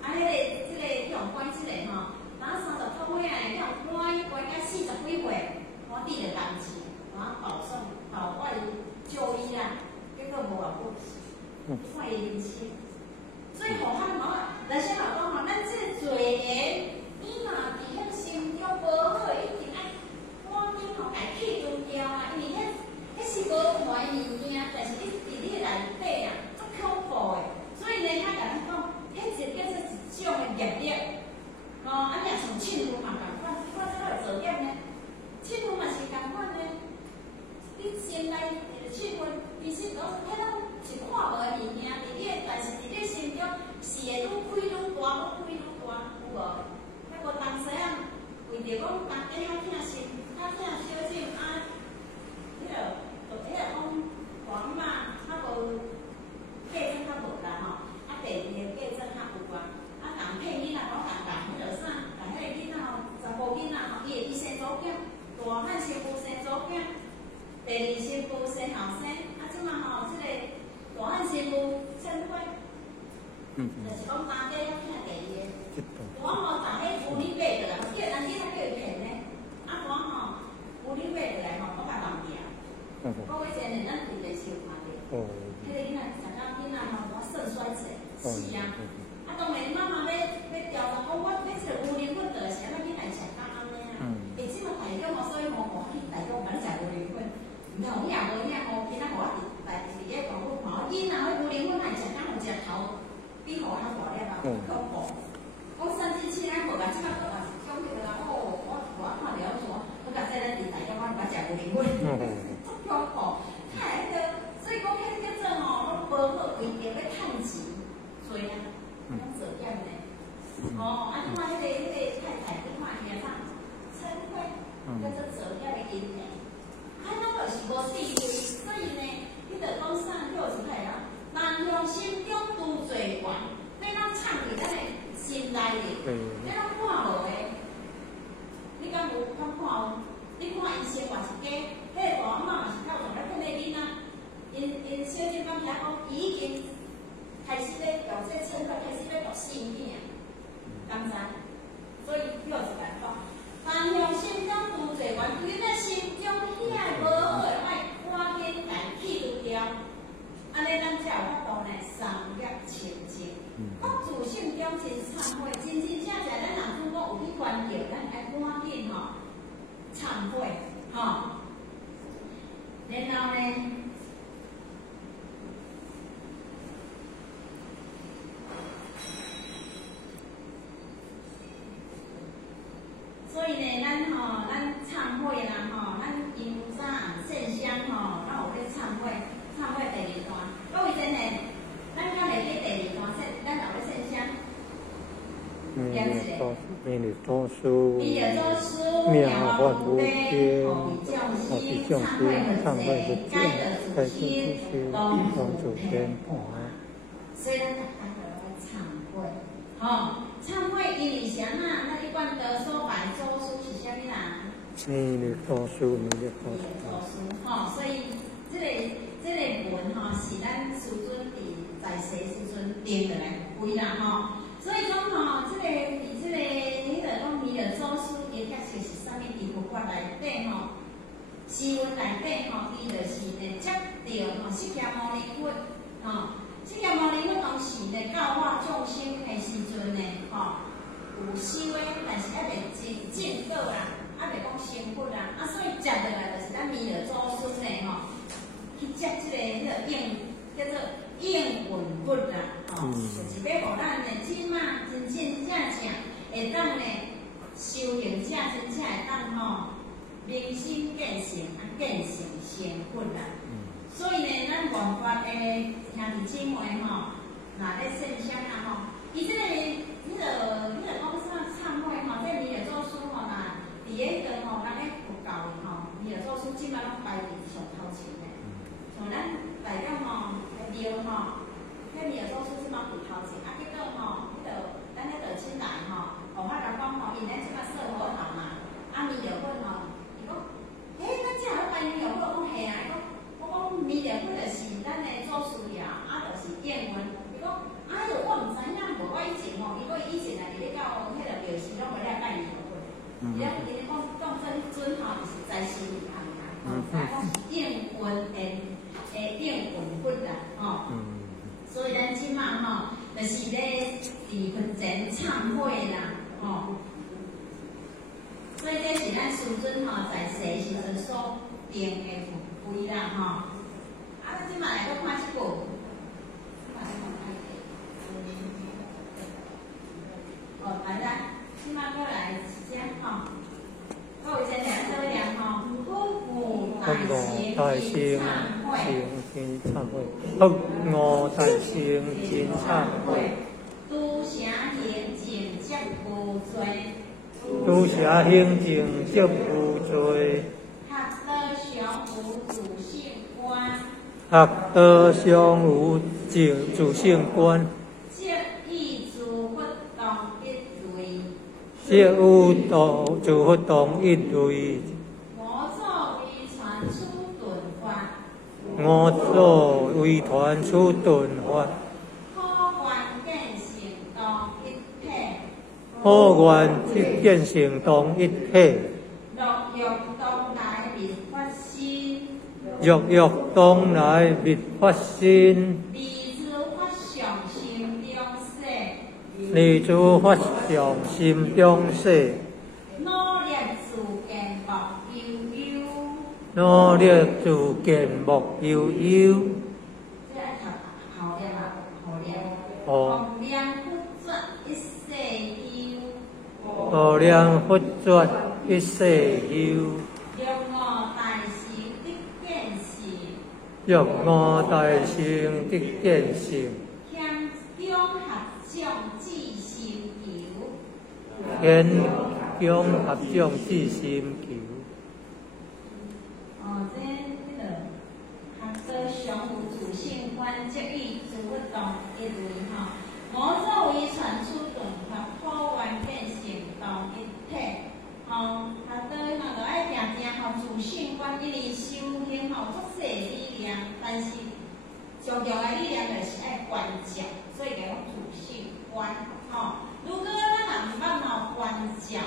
啊，迄个这个用乖这个吼，然后30多岁啊，用乖到40几岁，我弟就担钱，然后保外就医啊，结果无偌久死，看伊人生。所以互咱嘛，咱先老讲吼，咱这个罪孽，伊若伫迄心中无好，一定。着讲大家较疼心，较疼小姐啊，迄个讲大妈较无嫁妆较无啦吼，啊第二个嫁妆较有啊，啊人骗囡仔讲迄个啥，但迄个囡仔吼，查甫囡仔吼，伊生祖囝，大汉媳妇生祖囝，第二媳妇生后生，啊即马吼，即个大汉媳妇称婚，就是讲大家要听第二个。我吼，逐个妇女买倒来，叫人囡仔叫伊骗咧，啊我吼，妇女买倒来吼，我甲人赢。我以前咧，咱伫电视有看着，迄个囡仔食到囡仔吼，我肾衰竭，死啊！啊当然妈妈要调查，讲我要这个牛奶粉倒来是安怎囡仔食甲安尼啊？即马大家所以我去大家买食牛奶粉，唔通有影无影哦，囡仔互我伫咧讲我看，囡仔迄牛奶粉还食甲有食头，比互我较大粒啊，恐怖！我甚至起来无甲即马都嘛是讲迄个啦，我看了说，我甲说咱伫大家我食牛奶粉，足恐怖！太迄个，所以讲迄叫做吼，无好规定要趁钱，做啊，讲做减咧。哦，啊，即摆迄个太太去看伊啊啥，称呼叫做做减的金额，啊，那就是无地位，所以呢，你着讲啥就是系啦，人向心中拄做悬，你咱藏伫咱的心内里，你拢看无的，你敢有看有？你看伊生活一家，迄个大阿嬷嘛是靠上咧骗个囡仔，因小姐讲遐讲，伊已经开始咧用这称呼开始咧读性命，敢知？所以又一个讲，人向心中拄做悬，你在心中遐无好的，爱赶紧来去除掉，安尼咱才有法度呢三业清净。我自性中真忏悔，真正咱人如果有去关照，咱爱赶紧吼。忏悔，吼，然后呢，所以呢，咱忏悔啦，吼，咱因早线香吼，咱有咧忏悔第二段。各位真诶，咱敢会记第二段咱有咧线香。弥勒多书，妙法无边，我比众生忏悔不尽，该诸天当主天所以咱大家要忏悔，吼，忏悔因为啥啊？那一贯得说白周书是啥物人？弥勒多书，吼，所以这个文吼是咱师尊在世时阵定下来规啦，吼。所以讲吼，迄个讲弥勒祖师，伊确实是啥物？伫佛法内底吼，诗文内底吼，伊就是呢接着吼释迦牟尼佛吼，释迦牟尼佛当时呢教化众生的时阵呢，吼有修的，但是还袂真正果啦，还袂讲成佛啦，啊，所以接落来就是咱弥勒祖师呢吼，去接迄个叫做应运佛啦，吼，就是要互咱呢，即马真正会当呢修行者真正会当吼明心见性，见性成佛啦。所以呢，咱原法的兄弟姊妹吼，若咧圣香啊吼，伊即个讲啥忏悔吼，这弥勒祖师吼，若伫迄个吼，咱咧佛教里吼，弥勒祖师即马拢排伫上头前的，像咱大家吼。庙吼，迄弥勒祖师即马伫头前，啊，结果吼，咱迄道亲来吼，互法人讲吼，因咱即马说好头嘛，啊，弥勒佛吼，伊讲，咱只好拜弥勒佛，讲嘿啊，我讲弥勒佛就是咱的祖师爷，啊，就是应运，伊讲，哎呦，我毋知影，无我以前吼，以前啊，伫咧到迄个庙时，拢袂咧拜弥勒佛，伊咧讲尊吼，就是在世里行啊，讲是应运应运佛啦，吼，所以咱即马吼，就是咧伫佛前忏悔啦，吼。所以这是咱师尊吼在世时阵所定的规啦，吼。啊，咱即马来搁看即句，哦，来啦，即马搁来一只吼，各位先两做两吼，父母大行忏悔，佛我大行真忏悔，拄城行净接无罪，诸邪行正即无罪。学道常无自性观，学道常无自性观，即以自不动一类。即有自不动一类。我作为传出顿法，我作为传出顿法，可观见成当一体。可愿见成当一体。若欲当来灭发心，若欲当来灭发心，离诸法上心中世，离诸法上心中世。努力自见莫悠悠。努力自见莫悠悠。这爱读后念啊，后念。哦。红亮不绝一世忧，无量佛觉一世忧。欲我大成的见性，欲我大成的见性。向中合众至心求。天中合众至心求。这个学道常无自性观，即以自不动一类哈。我作为传出顿法，可愿见成当一体。学道就爱定定自性观，因为修行足细力量，但是上重的力量就是爱观照，所以叫自性观。如果咱若毋捌观照，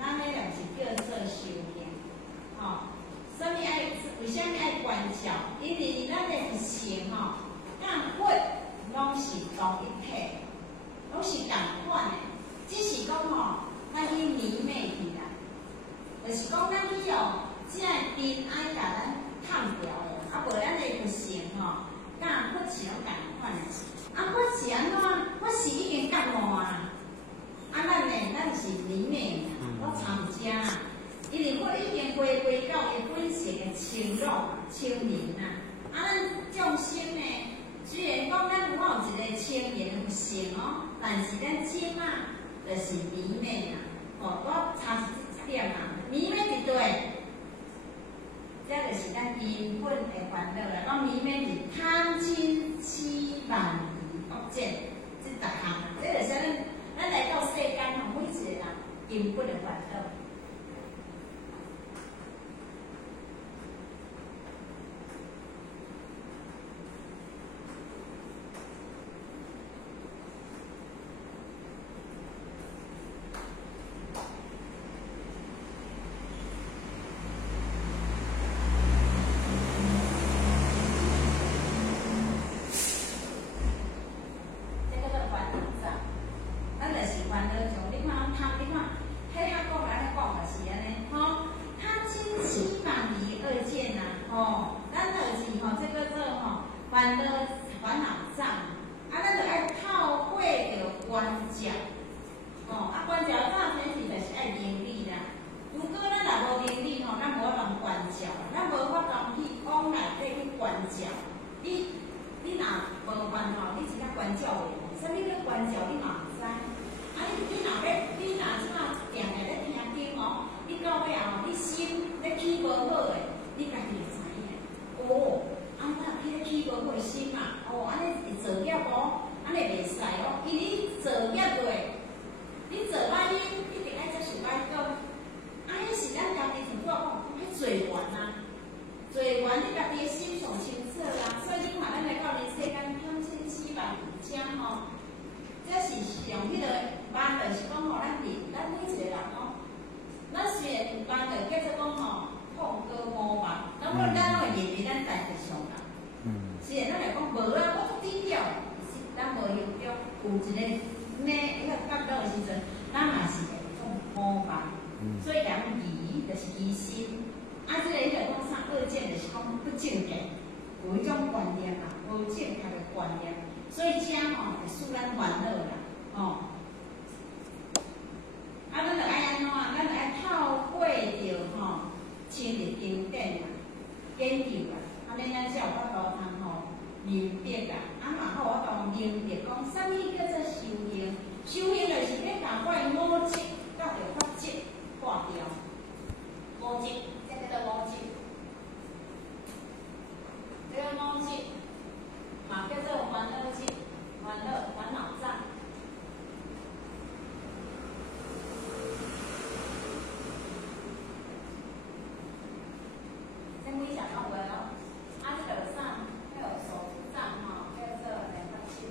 咱迄就是叫做修行。什么爱？为什么爱观照？因为咱的性甲佛拢是同一体，拢是同款的，只是讲咱去迷昧去啦。就是讲咱去这个灯爱甲咱探掉的，无咱的性甲佛是拢同款的。佛是安怎？佛是已经觉悟啊！咱是迷昧啦，我参加啦。因为佛已经回归到伊本性的清净、清明啦。咱众生呢，虽然讲咱有一个清明的性但是咱即马就是迷昧啦。我差一点啦，迷昧一对，这就是咱根本的烦恼啦。讲迷昧是贪嗔痴慢疑恶见，这逐项，这就是咱来到世间每一个人根本的烦恼。烦恼障，咱就爱透过着观照，观照早前是就是爱明理啦。如果咱若无明理咱无法通观照，咱无法通去往内底去观照。你若无办你真正观照袂？啥物叫观照？你嘛毋知。你若即马定定咧听经你到尾你心咧起无好诶，你家己会知影。起无好心安尼会造业安尼袂使因为你造业落，你做歹你一定爱接受歹果。迄是咱家己就讲，迄罪缘罪缘你家己的心上清楚啦。所以你看咱来到人世间贪嗔痴慢疑嗔这是上迄个班，就是讲咱每一个人咱虽然有班就叫做讲痛歌魔吧，咱会面对咱代志上啦。虽然咱来讲无啦，我足低调，是咱无严重，有一个迄个感到的时阵，咱嘛是会种魔吧。所以讲疑就是疑心，这个迄个讲啥恶见，就是讲不正确，有一种观念无正确的观念，所以这会使咱烦恼啦，咱就爱安怎？咱就爱透过着亲日经典研究安尼咱才有法度通明白嘛好法度明白讲，啥物叫做修行？修行就是要把我的五质甲着法质五级，这叫做五级，这个五级，嘛叫做烦恼级，烦恼障。先讲讲到位咯，啊，这个上还有手部障哈，叫做两个级。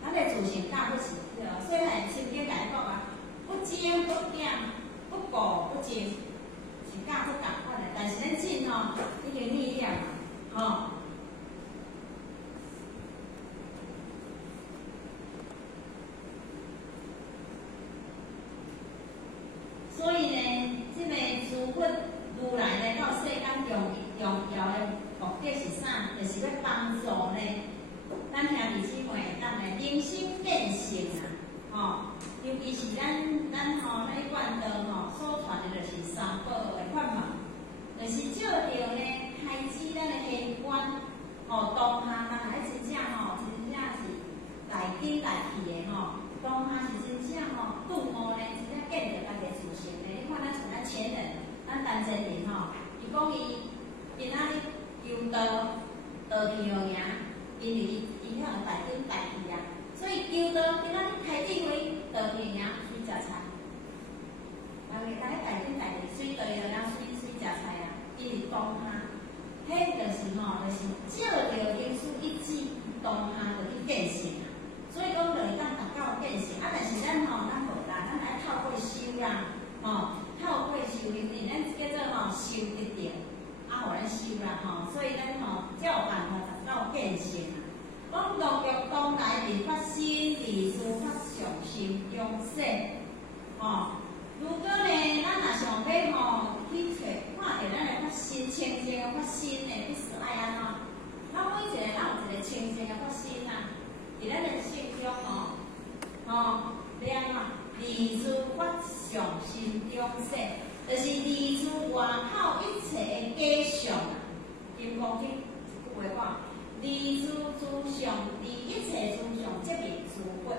咱的自信大不起。精不点，不补不精，是教不共款的。但是咱进吼已经腻了嘛，吼。所以呢，这个自佛如来呢，到世间重要的目的是啥？就是要帮助呢，咱兄弟姊妹会当来明心见性啊，吼。尤其是咱吼，咱愿道吼所传的就是三宝的法门，就是照着呢开启咱的天观，吼当下咱来真正吼，真正是来紧来去的吼，当下是真正吼顿悟呢，真正见到家己自性的。你看咱像咱前人，咱当前人吼，伊讲伊今仔日求道去了赢，因为伊向来紧来去啊。所以求道今仔日开智慧，道去赢随食菜。人个大家大紧大去，随道了随食菜啊。因为当下，迄就是吼，就是照着因此一致，当下就去见性啊。所以讲，就是当达到见性啊。但是咱吼，咱无啦，咱来透过修啦，吼，透过修行，咱叫做吼修得着，啊，互咱修啦吼。所以咱吼才有办法达到见性啊。讲六欲当来面发生，离事发上心中生。吼，如果呢，咱若想要吼去找看着咱的发心，清净的发心呢，必须爱安怎？咱每一个人有一个清净的发心啊，伫咱的心中吼，要安怎？离事发上心中生，就是离事外口一切的假象啊。金刚经一句话讲。离事诸相，离一切诸相，即名诸佛。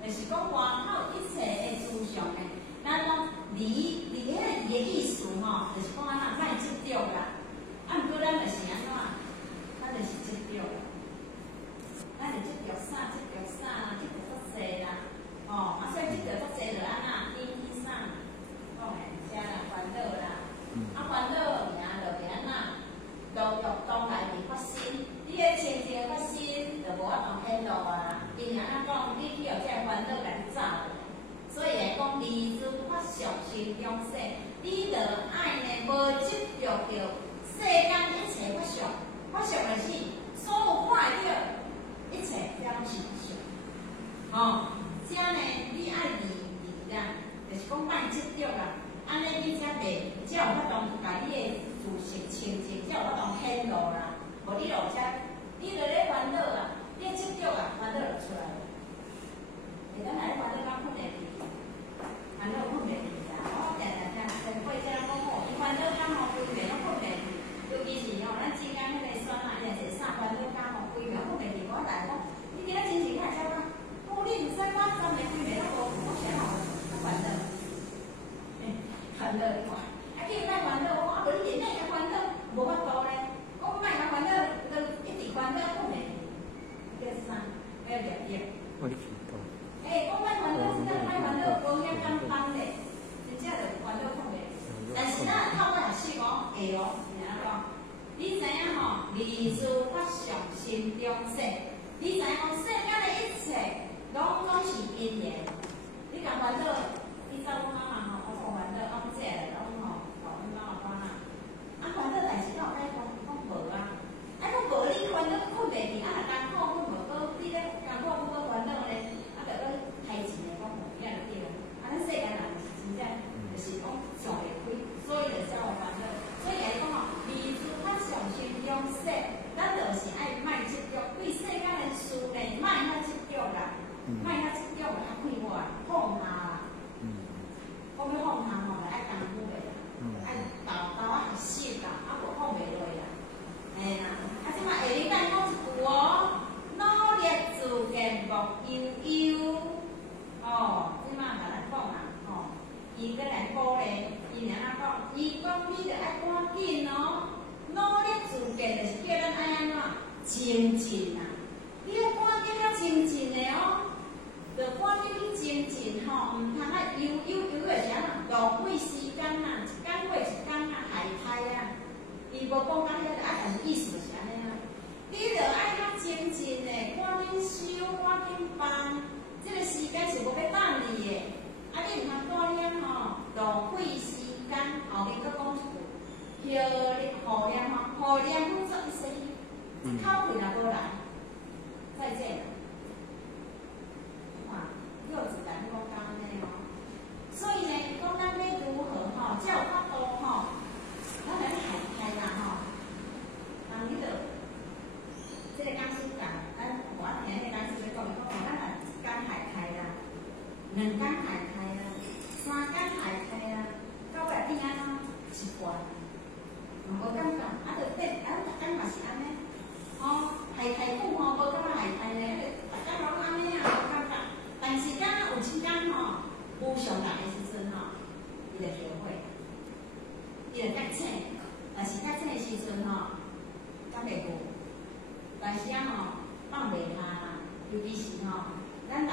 就是讲外口一切的诸相呢，咱讲离迄个离的意思吼，就是讲咱莫执着啦。啊，毋过咱就是安怎？咱就是执着啦。咱就执着啥？执着啥啦？执着足济啦。哦，啊，所以执着足济就安怎？天天啥？讲诶，遮啦烦恼啦。啊，烦恼名就安怎？六欲当来面发生。你个清净发心，就无法度显露啊！因为安怎讲，你去有这烦恼来走，所以来讲离事发上心中生。你着爱呢，无执着着世间一切法相，法相就是所有看得到一切了是法相。吼，这呢，你爱离啦，就是讲莫执着啦。安尼你才袂，才有法度把你的自性清净，才有法度显露啦。无你落遮，你落咧烦恼啊，你执着啊，烦恼就出来了。会当来烦恼到困袂去，烦恼困袂去啦。我常过遮讲吼，伊烦恼到吼规暝拢困袂去，尤其是吼咱之间迄个酸啊，伊若是啥烦恼到吼规暝困袂去，我来讲，你今仔真是太少讲，哦，你毋使我昨暝规暝拢无，我啥好烦恼？烦恼你看，啊，叫伊莫烦恼，我讲啊，无你连那个烦恼无法度咧。讲莫甲烦恼，就一直烦恼困袂去，叫啥？要入定。讲莫烦恼，真正莫烦恼，无遐简单咧，真正就烦恼困袂去。但是咱透过学习讲，会哦，是安怎讲？你知影吼？离事发上心中生。你知影讲世间的一切，拢是因缘。你甲烦恼，你走我妈妈吼，我无烦恼，我不这个，我吼，我妈妈啊，烦恼代志，我甲你讲。无啊，啊，我无你烦恼困袂去，啊，若艰苦阮无过，你咧艰苦阮无烦恼咧，啊，着搁开钱咧，讲无影就对啦。啊，咱世间人是真正就是讲上会开，所以就才会烦恼。所以来讲吼，离事发上心中生，咱就是爱莫执着，对世间的事呢，莫遐执着啦，莫遐执着就较快活，放下啦。讲要放下吼，就爱功夫的啦，爱豆啊学习啦，啊无放袂落啦。嘿啦，啊，即马下日咱讲一句哦，努力自见莫悠悠。哦，即马甲咱讲啊，吼，伊搁来鼓励，伊安怎讲？伊讲你着爱赶紧哦，努力自见就是叫咱爱安怎精进啊。你要赶紧较精进的哦，着赶紧去精进吼，毋通啊悠悠悠的是安怎浪费时间啊，一天过一天啊，害刣啊。伊无讲到遐个啊，但是意思就是安尼啊。你着爱较精进的，赶紧修，赶紧办，这个时间是无要等你的。啊，你毋通2天海开啊，3天海开啊，到尾顶安怎习惯，无感觉，就变，逐天嘛是安尼，海开久无感觉海开咧，逐天拢安尼啊，无感觉。但是敢有一天无上力的时阵伊就后悔，伊就觉醒，但是觉醒的时阵敢袂无，但是放袂下啦，尤其是咱人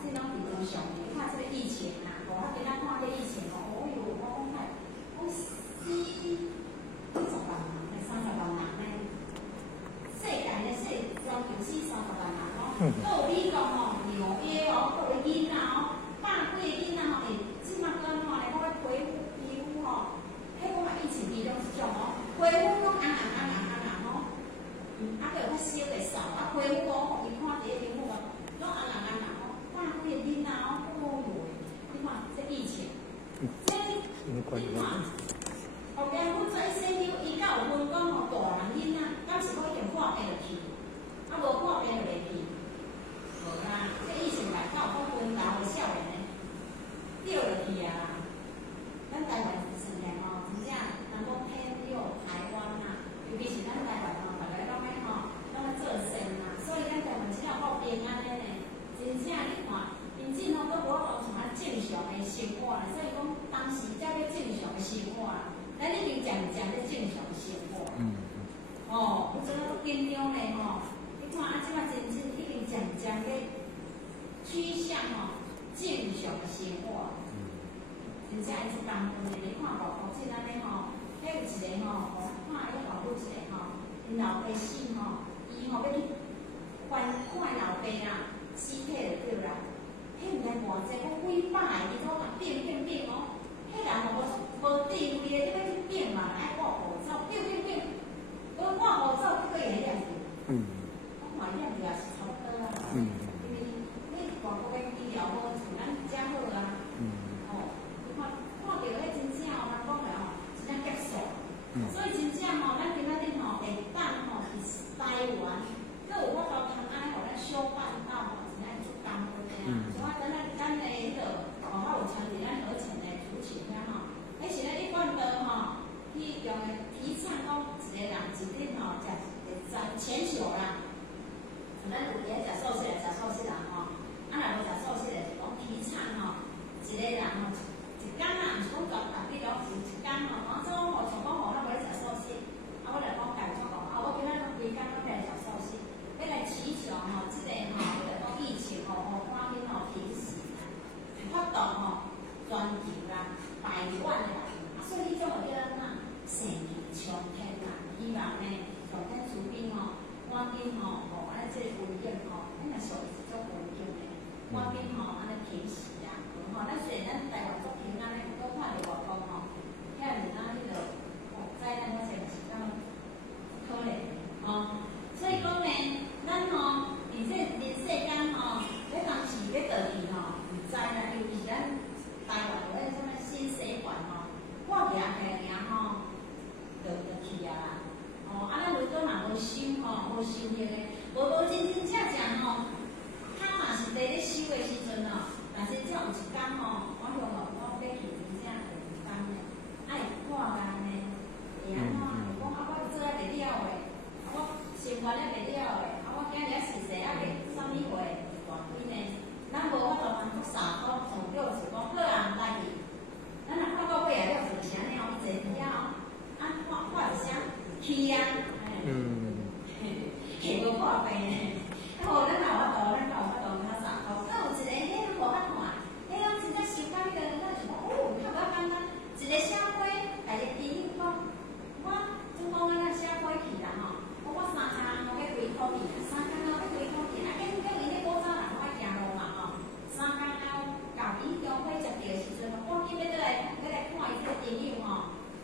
这种地方上，你看这个疫情我今仔看这疫情哦哟，我讲太，我40万人，30万人呢，世界的要求40-30万人到美国纽约到有囡仔百几个囡仔即马讲来我要皮肤迄我嘛疫情其中一种皮肤拢红，还有较烧的扫，皮肤伊看第一皮肤拢红，百几个囡仔你看这疫情，这你看，后边我做生意，伊敢有分讲大人囡仔，敢是讲已经破病就去，无破病就袂去，无啦，这疫情来到讲分老的少年的，掉就去啊。咱台湾算起来真正人讲偏六台湾尤其是咱台湾大家拢在做生所以咱台湾只要够平安的呢，真正你看。因政府都无法度像正常的生活啦，所以讲当时才要正常的生活啦。咱已经渐渐在正常的生活。我真个紧张嘞你看即马真已经渐渐在趋向正常的生活。真正是当分的，你看外国即安尼迄有一个我看迄外国一个因老爸死伊要去看老爸啦，尸体就对啦。迄毋知偌济，我几百个，伊拢变，迄人无智慧的，你要去变嘛，爱挂护照，变，我挂护照，这个也念住。我看念住也是差不多啊。因为你外国的医疗无像咱遮好啊。你看到迄真正人讲的真正结束。所以真正咱今仔日会当去台湾，佮有法度通安尼，互咱小办到真正做工课的咱的还有传递咱而前的族群迄是咧一贯的去用的提倡讲一个人一日食一餐全球啦，咱有伫食素食的食素食啦若无食素食的是讲提倡一个人一天毋是讲特别讲是一天做像讲咱无咧食素食，我来讲家族我今仔日规工拢来食素食，要来祈求即个讲疫情赶紧平息。发动全球啦，百万的人，所以迄种就叫咱盛气冲天啦。希望呢，上天慈悲赶紧互咱这个瘟疫咱也属于一种瘟疫的，赶紧安尼平息啊。咱虽然咱台湾足平安咧，不过看着外国遐尔迄个灾难嗰些是咁可怜所以讲呢，咱伫这人世间要当时要倒去毋知啦，尤其是咱台湾有迄什么心血管我掠起尔就去啊啦。咱如果若无收无收益的，无真正他嘛是在咧收的时阵但是只要有一天我向我要去真正有一天呢，会看干呢，会安怎？讲我做啊袂了的，我生活咧袂了的，我今日逝世袂啥物岁大几呢？咱无法度通做啥上叫是讲好人来去，咱若看到尾啊，了就是安尼伊坐伫遐看一声去啊，无破病的。咱有法度，咱有法度较啥？有一个迄无法看，迄种真正想到迄个，咱就讲较无简单。一个社会，大家朋友讲，我总讲咱社会去啦我3天要归科技，3天要归科技，叫伊迄古早人爱行路嘛3天后到伊中火接着的时阵赶紧要来看伊这个朋友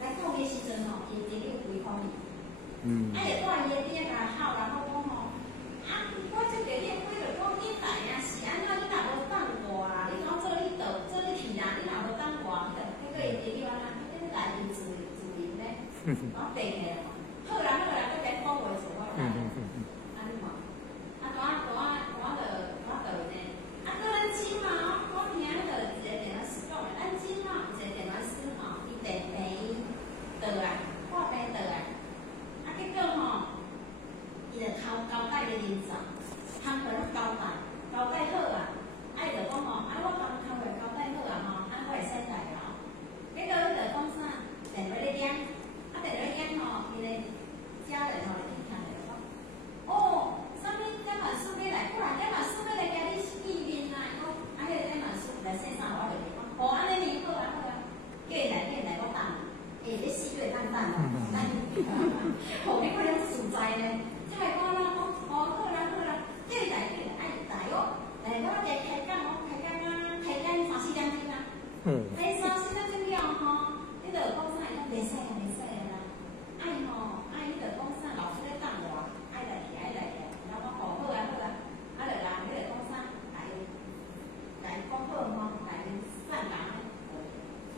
来讲的时阵伊朋友归科技。就带伊的店好，然后讲我这个店开就讲你来是安怎？你若无等我啦，你讲做你去啦，你若无等我，迄个会朋友安怎？你来伊自由咧，我地起来好啦，搁讲话做我来，安尼嘛，我就呢，个人钱嘛，我听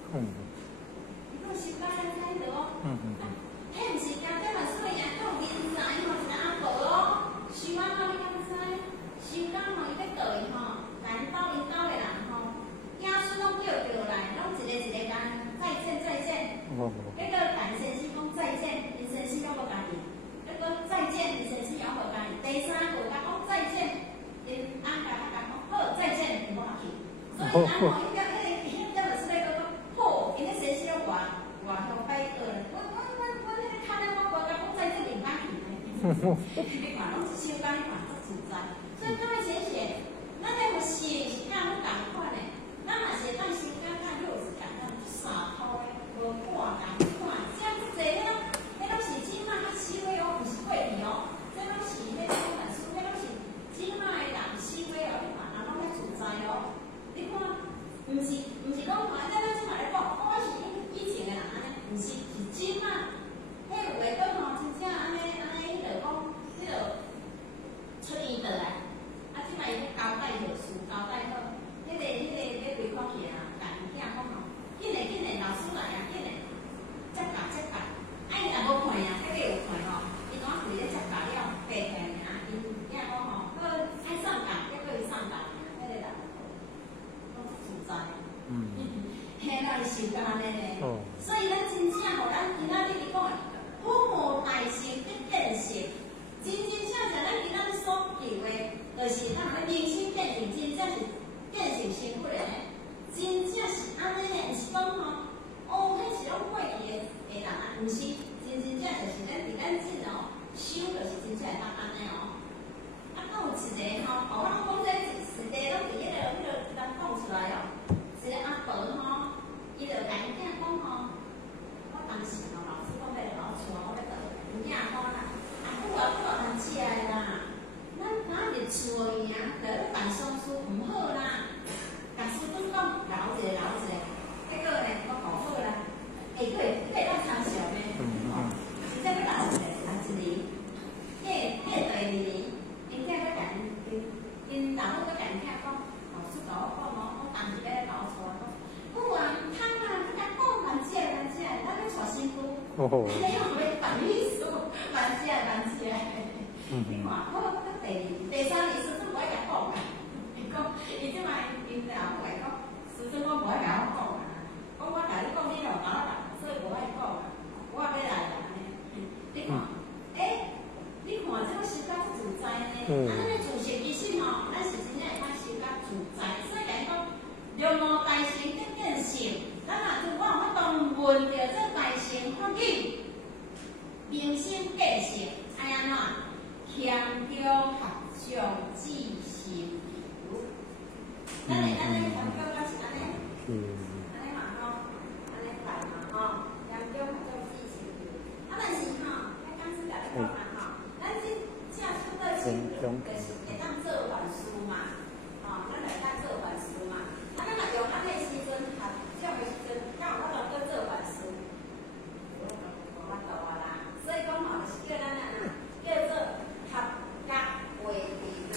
伊讲修家人在度哦。迄毋是家长嘛，所以啊，讲人才吼是阿婆哦，修啊嘛你敢知？修家吼伊要倒伊吼，咱兜因兜的人吼，子孙拢叫着来，拢一个一个讲再见再见。迄个陈先生讲再见，林先生拢无家己。迄个再见，林先生也无家己。第三个甲讲再见，因安家甲讲好再见，因无客气。所以咱吼，迄点就是咧讲好，因咧先生外乡摆倒咧。我迄个看咧，我无甲讲再见，林家去咧。你看，拢是修家，你看足自在。所以各位先生，咱咧有事是敢要共款诶，咱嘛是当修家，咱又是共咱3套诶，无半共款。这样子侪了，迄拢是即马较修诶哦，毋是过去哦。这拢是迄个本书，迄拢是即马诶人修诶哦，你看，人拢较自在哦。你看，毋是讲咱即马咧讲，我是以前诶人安尼，毋是即马，迄有诶讲吼，真正安尼，迄落讲，迄落出院倒来，即马伊咧交代著事，交代好，迄个咧规口气啊，甲因囝讲吼，紧诶，老师来啊，紧诶，接教，伊若无看啊，迄个有看吼，伊赶快咧接教了，白天啊，因囝讲吼，好爱上教，结果伊上教，迄个人拢自在。嘿，咱是修家咧，所以咱真正吼，咱今仔日讲，父母大成必见成，真咱今仔日所求的，就是咱要明心见性，真正是见性成佛的，真正是安尼的，毋是讲吼，迄是拢过去的人啊，毋是，真正就是咱伫咱这哦，修就是真正会当安尼哦。啊，还有一个吼，我讲这实地拢伫迄个咱讲出来哦，一个阿婆吼。伊就甲因囝讲吼，我当时吼老师讲要来我厝，我要倒，因囝讲啦，阿母通食的啦，咱入厝尔，就咧办丧事毋好啦。甲师傅讲留一个，结果呢，我讲好啦，下个会当参详呢，吼，真正要留一年，迄第二年，因囝要甲因老母要甲因囝讲，老师甲我讲哦，我当时要来留厝讲。不啊，他嘛，他讲蛮起来，他要娶新妇，你要会办秘书，蛮起来。你看，我第三年师傅无爱甲讲啊，伊讲，伊即摆因老母来讲，师傅我无爱甲我讲啊，我甲你讲，你又搞啦，所以无爱讲啊，我要来啦，你看，你看这个修家自在呢，咱咧自信其实吼，咱是真正会当修家自在，所以甲伊讲。了无大成必见性，咱若如果有法当闻着这大成法语，明心见性，爱安怎？强调合上自性求。咱强调到是安尼，安尼嘛吼，安尼来嘛吼，强调合上自性求。但是吼，咱刚才甲你讲嘛吼，咱这出的清就是会当做法师嘛，咱会当做法师嘛。咱若用咱的时阵，合种的时阵，敢有法度搁做法师？无法度啊啦。所以讲吼，就是叫咱叫做合家为邻啊。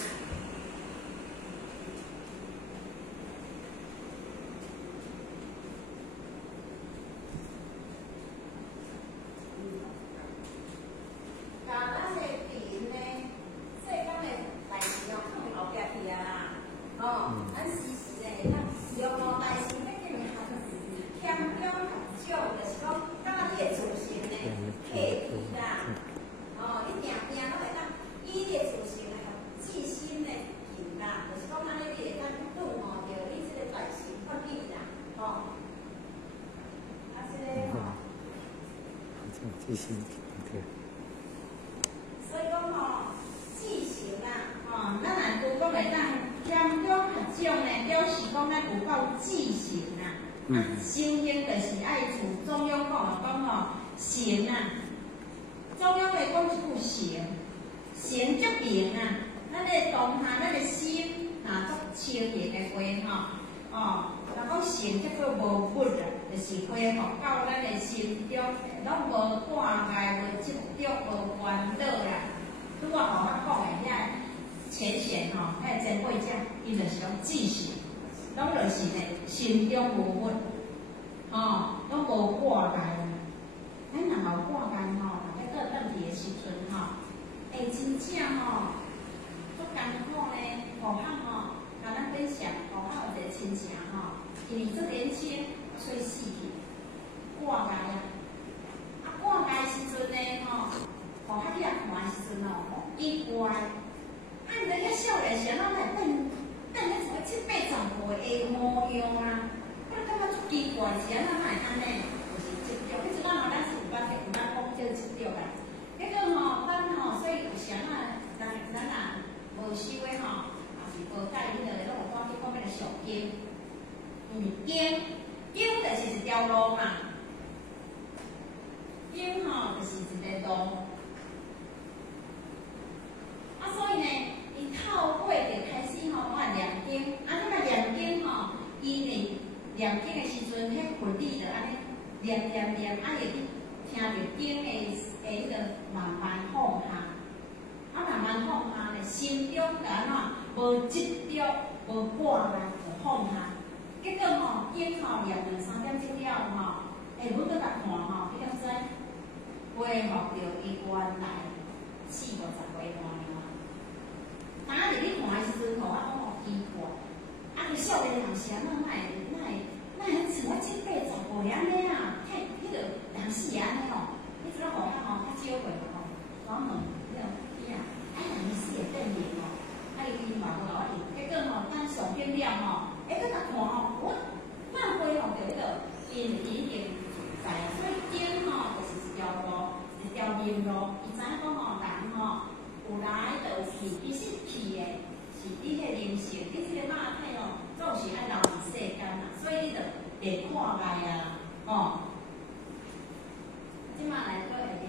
甲咱的邻呢，世间的代志哦，放后壁去啊啦。咱时时会当了无大成必见合，强调合种，就是讲，敢你的自信呢，客气啦。你定拢会当以你的自信来合自心的行啦，就是讲，安尼你会当顿着你这个大成法语啦，这个自信对。所以讲自信啦，咱若拄讲会当强调合种呢，表示讲咱有够自信啦。修行就是爱处中央讲行啊，中央会讲一句行，行足平啊。咱的当下，咱的心足清净的话若讲行叫做无不啊，就是恢复到咱的心中，拢无挂碍、无执着、无烦恼啦。拄我后摆讲的遐浅显遐前辈者，伊就是讲自信，拢就是咧心中无稳。拢无挂碍啦。咱若嘛有挂碍大家倒转去的时阵会真正足艰苦呢。武汉甲咱分享，武汉有一个亲戚因为做年轻，所以死去，挂碍啊。挂碍时阵呢武汉你若看的时阵奇怪，你着遐少年时拢来等迄种7、8、10岁的模样啊，我感觉足奇怪，是安怎会安尼？就是执着，迄阵咱是有捌讲叫执着啦。结果咱所以有时咱无修的也是无带迄个，拢有讲去讲迄个上经，因为经就是一条路嘛，经就是一个路。所以呢，伊透过就开始我念经，你若念经伊呢念经的时阵，迄魂力就安尼念，会去听着经的迄个慢慢放下，慢慢放下呢，心中甲无执着，无挂碍，就放下。结果经念2、3点钟了阮搁甲看你敢知恢复着伊原来40、50岁大。当然，你看的时阵我讲奇怪，就少年人时哪会像我7、8、10岁安尼啊？迄个人是安尼你知道武汉较少岁讲问伊你是会变脸伊嘛无甲我应。结果等上经了搁甲看我哪恢复着迄个因已经在，所以经就是一条路，一条命路。伊知影讲人有来就有去，其实去的是你迄个灵性，你这个肉体总是爱留伫世间啦，所以你就袂看碍啊，即马来过下面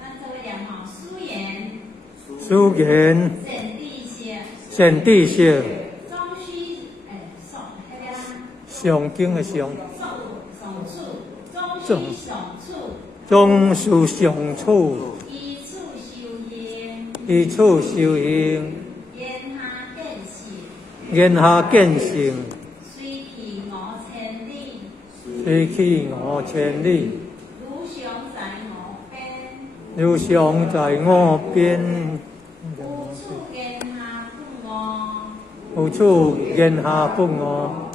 咱做位念书言，显地性，中虚上经的上，中须上处，依处修行，言下见性，虽去5千里，如常在5边，无处言下不我，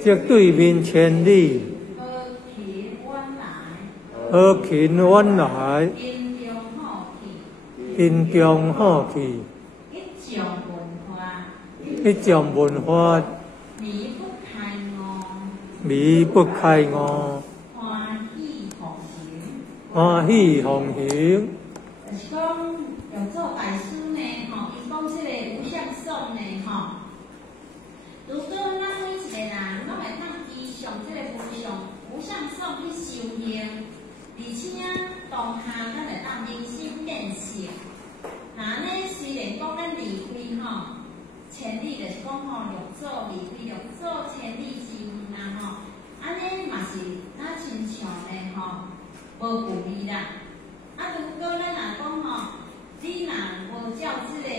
即对面千里。好勤远来，因中好气，一种文化，迷不开悟，欢喜奉行。就是讲，用做大师呢，伊讲这个无相颂呢，如果咱每一个人拢会当依循这个无相颂去修行。而且当下咱会当明心见性，那呢虽然讲咱离开千里，就是讲六祖离开六祖千里之远安尼嘛是咱亲像呢无距离啦。如果咱若讲你若无照这个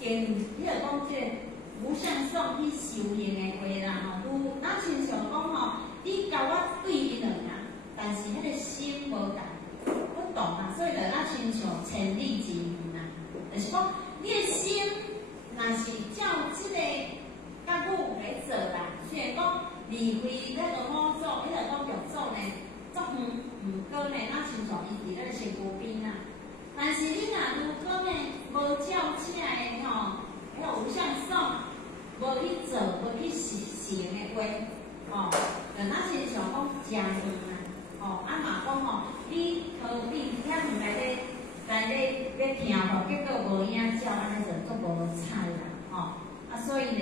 经，你就讲这个无相颂去修行的话啦咱亲像讲你甲我对面两人。但是迄个心无不动所以就咱亲像千里之远就是讲你的心若是照这个甲母来做啦，虽然讲离开那个五祖，迄个讲六祖呢，足远，过呢，咱亲像伊伫咱身躯边但是你如果呢无照这个迄个无相颂，无去做，无去实行的话，就咱亲像讲真远嘛讲你逃避遐远来咧听结果无影照，安尼就足无彩啦所以呢，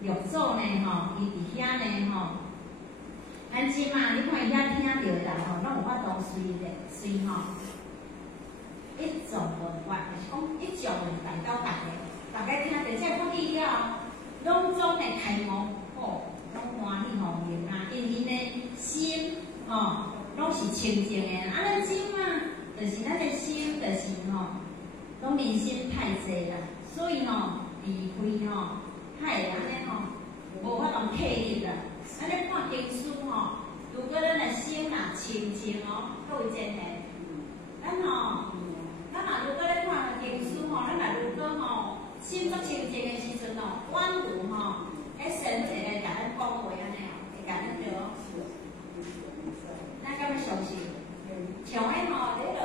六祖呢伊伫遐呢咱即马你看伊遐听到的人拢有法度随一种文化，就是讲一种带到大家听到这福利了，拢总会开悟拢欢喜奉行因为呢心拢是清净的，咱即马就是咱的心，就是拢迷心太济啦，所以吼离开吼，较会安尼吼，无法度退入啦。安尼看经书吼，如果咱的心若清净哦，各位前提，咱吼，咱若如果咧看经书吼，咱若如果吼心足清净的时阵吼，宛如吼，迄神一个甲咱讲话安尼哦，会甲咱着。咱敢要相信？像迄吼，你着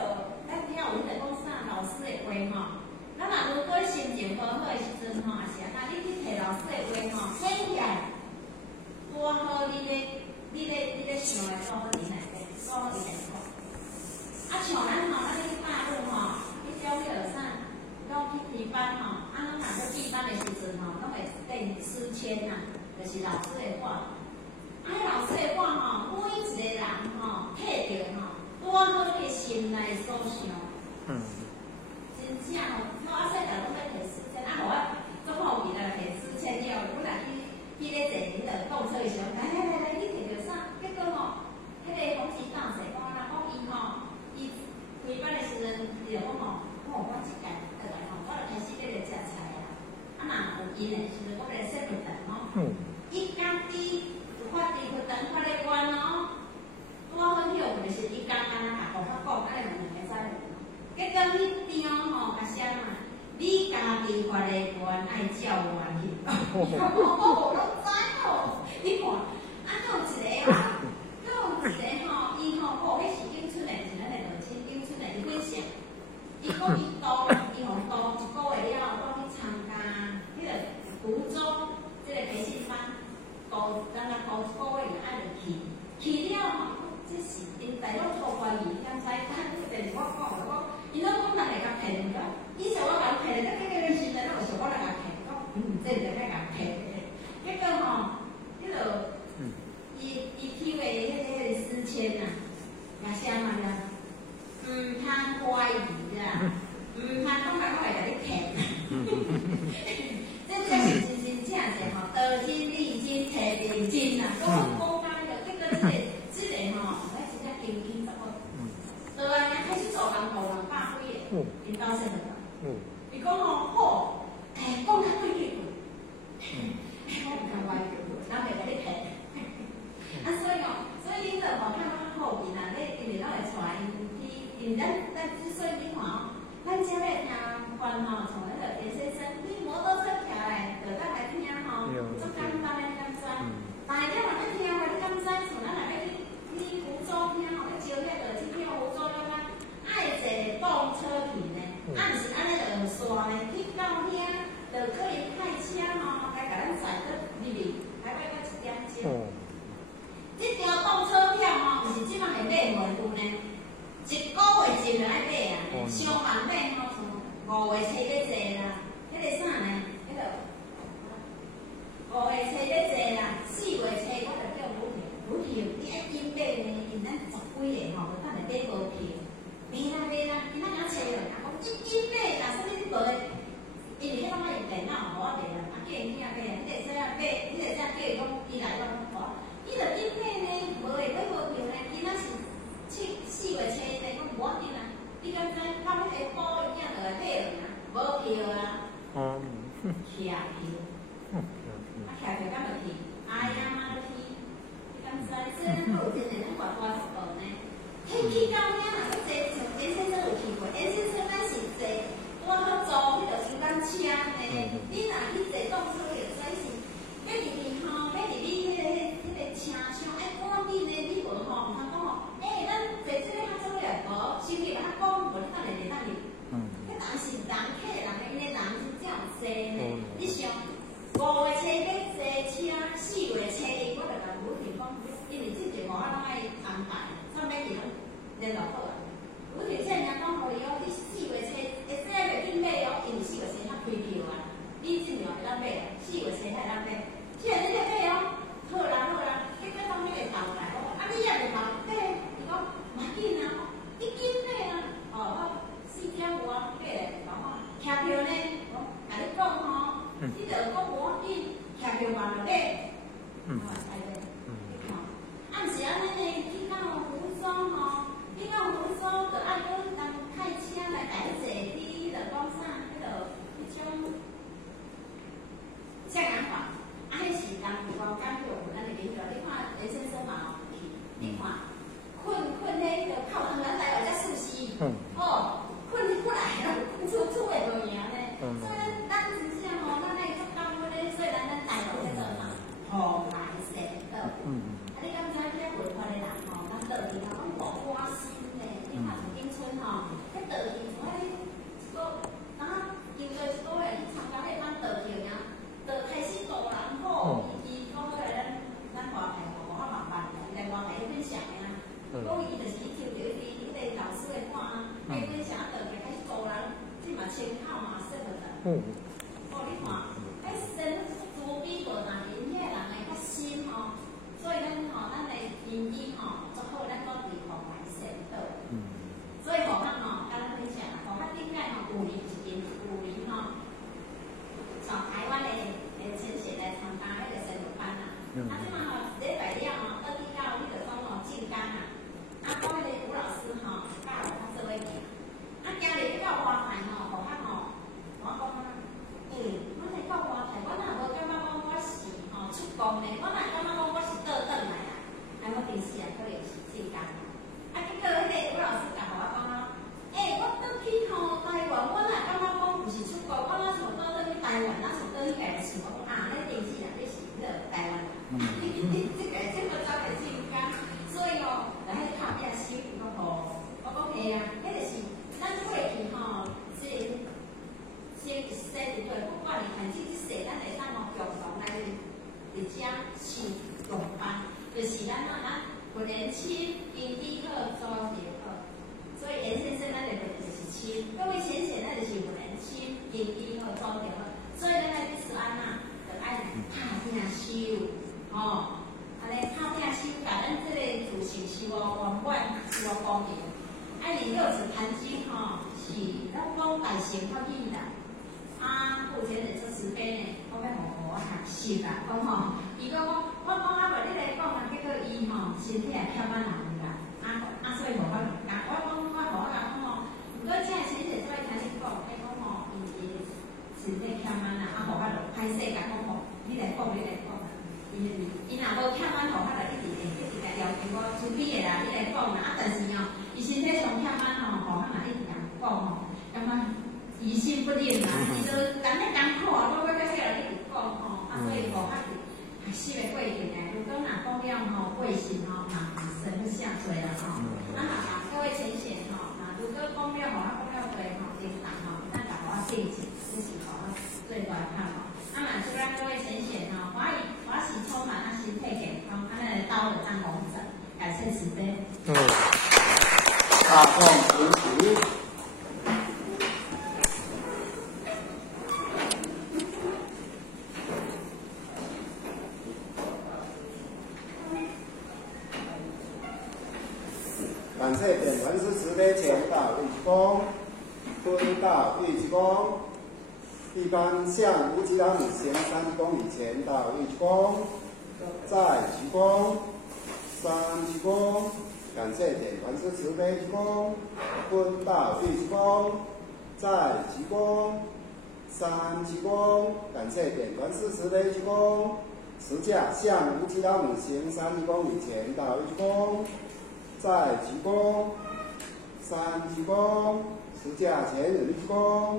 咱跳舞，你着讲啥老师的话吼。咱若如果心情无好的时阵吼，也是啊，你去摕老师的话吼，写起来，多好你咧想的多好你内底，多好你内讲。啊，像咱吼，咱去大陆吼，去教迄落啥，拢去批班吼，啊，咱若去批班的时阵吼，拢会订书签呐，就是老师的话。啊，老师的话吼，每一个人吼，摕着吼，多好你的心内所想。真正吼，我细个拢要摕书签，啊，互我做好味啦，摕书签了，我若去咧坐，你着动车的时候，来，你摕着啥？结果吼，迄个风纪大师讲啦，讲伊吼，伊开班的时阵，伊就讲吼，我一届倒来吼，我就开始咧食菜啊。啊，若有因的时阵，我咧洗饭蛋吼，伊家己。发地发灯发咧关哦，拄好好就是伊刚刚甲互我讲，安尼两个使无？结果迄张吼，甲写嘛，你家己发咧关，爱照原去。哦，拢知哦，你看，啊，有一个啊，有一个吼，伊吼，哦，迄是永春的，是咱的老师永春的，伊分享，伊讲伊读，伊互读一个月了，我去参加迄个福州即个培训班。咱高一个月就爱着去了吼，这是因大陆错怀疑，敢知？咱第二我讲了，伊拢讲咱会甲骗着，以前我甲骗咧，咱迄个时阵，咱有想我来甲骗，讲这就该甲骗咧。结果吼，迄落伊抽的迄个书签呐，也写嘛了，通怀疑啦，通讲我会甲你骗。这是真正正吼，得金立金摕定金呐，讲讲干了，结果这个吼，咱真正经营怎么？对啊，开始做人头人百几个，因兜说的，伊讲吼好，讲较对句，我唔敢歪句，咱袂甲你骗。啊，所以你著吼看较好面啊，你因为咱会带因咱之所以你看哦，咱遮咧听惯吼，从那个田先生，你摩托车骑来，就咱来听吼，足简单的敢知？但是你若要听话，你敢知？像咱若要去福州听吼，要招迄个去听福州了咱爱坐动车去呢，啊，毋是安尼就线呢，去到遐就可以开车吼，来甲咱载到入去，台北到1点钟。这张动车票吼，毋是即摆会买无有呢，一个月前就爱买啊，上万买吼，从5月初咧坐啦，迄个啥呢？迄个5月初咧坐啦，4月初我就叫武票，你爱紧买呢，因咱10几个吼，就等下买无票，买啦，今仔日找落，啊，讲紧买啦，啥物你无？因为迄拢爱用电脑，无我袂啦，啊叫因囝买啊，你会使啊买，你会使叫伊讲伊来我无。你著紧买呢，无会买无票呢。今仔是4月初呢，讲无要紧啊。你敢知到迄个报伊囝就来买了啦，无票啊。徛票，啊徛票敢就去，哎呀妈就去，你敢知？所以咱有真诶，咱大大福报呢。迄去到遐若要坐，像严先生有去过，严先生咱是坐，我好租迄个游览车呢。你若去坐动车，就使是要入去吼，要入去迄个车厢，爱赶紧的，你无吼，毋通讲吼，咱坐这个较早了，无，先去甲他讲，无你等下就等入。迄人是人客人的，因为人是这样坐呢。你想5月初要坐车，4月初我就甲武婷讲，因为这节目我拢爱安排，上尾去拢联络好啊。武婷这样讲互你哦，你4千口嘛，说不得。哦，你看，迄身慈悲无人，因迄个人会较心吼，所以咱的天机吼，做好咱个地方来善道。所以咱甲咱分享啦，较顶摆有年从台湾的先生来参加迄个神学班啦。即嘛礼拜了倒去到迄个讲进港啊，我迄个吴老师教我较做伙行。行入去到花台我讲我来到花台，我哪无感觉讲我是出国呢？我哪感觉讲我是倒转来啊？我平时可能是进港。结果迄个吴老师甲我讲我倒去台湾，我哪感觉讲不是出国，我哪想倒转去台湾，哪想倒去家己想讲你电视你是台湾人，你这个走来进港，所以来迄靠边收我讲嘿啊，迄就是咱过去先对，不管你反正即世，咱会当共同来伫遮上用班，就是咱训练亲、经济好、组织好。所以严先生咱的训练就是亲，各位先生咱就是训练亲、经济好、组织好。所以咱来吃安就爱拍拼收，安尼拍拼收，甲咱这个自信是无圆满，是无公平。你六祖坛经是咱讲大乘较简单。目前的做慈悲呢，我要互我学习啦，讲伊讲我讲你来讲结果伊身体也欠满人啦，所以无法度讲。我互我讲毋过这个先生做听你讲，伊身体欠满啦，无法度歹势甲讲你来讲。伊若无欠满，无法度一直甲要求我慈悲的啦，你来讲啦。但是伊身体上欠满无法度一直讲感觉疑心不定啦，伊都干咧艰苦我要叫你直讲所以无法度学习的过程呢。如果若讲了贵心嘛神不下垂啦各位浅显如果讲了讲了对平常咱甲我定情，这是最大看祝咱各位浅显欢喜充满身体健康，来到了张公正，感谢慈悲。大众平齐。感谢点传师慈悲前导一鞠躬，坤道一鞠躬，一般向无极老母前3公里前导一鞠躬，再鞠躬，3鞠躬。感谢点传师慈悲鞠躬，坤道一鞠躬，再鞠躬，3鞠躬。感谢点传师慈悲鞠躬，持驾向无极老母前3公里前导一鞠躬。再鞠躬，3鞠躬，持驾前人一鞠躬，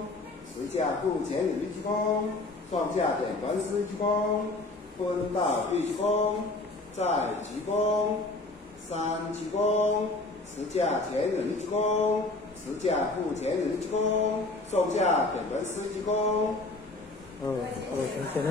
持驾后前人一鞠躬，双驾点传师一鞠躬，坤道一鞠躬，再鞠躬，3鞠躬，持驾前人一鞠躬，持驾后前人一鞠躬，双驾点传师一鞠躬。先生。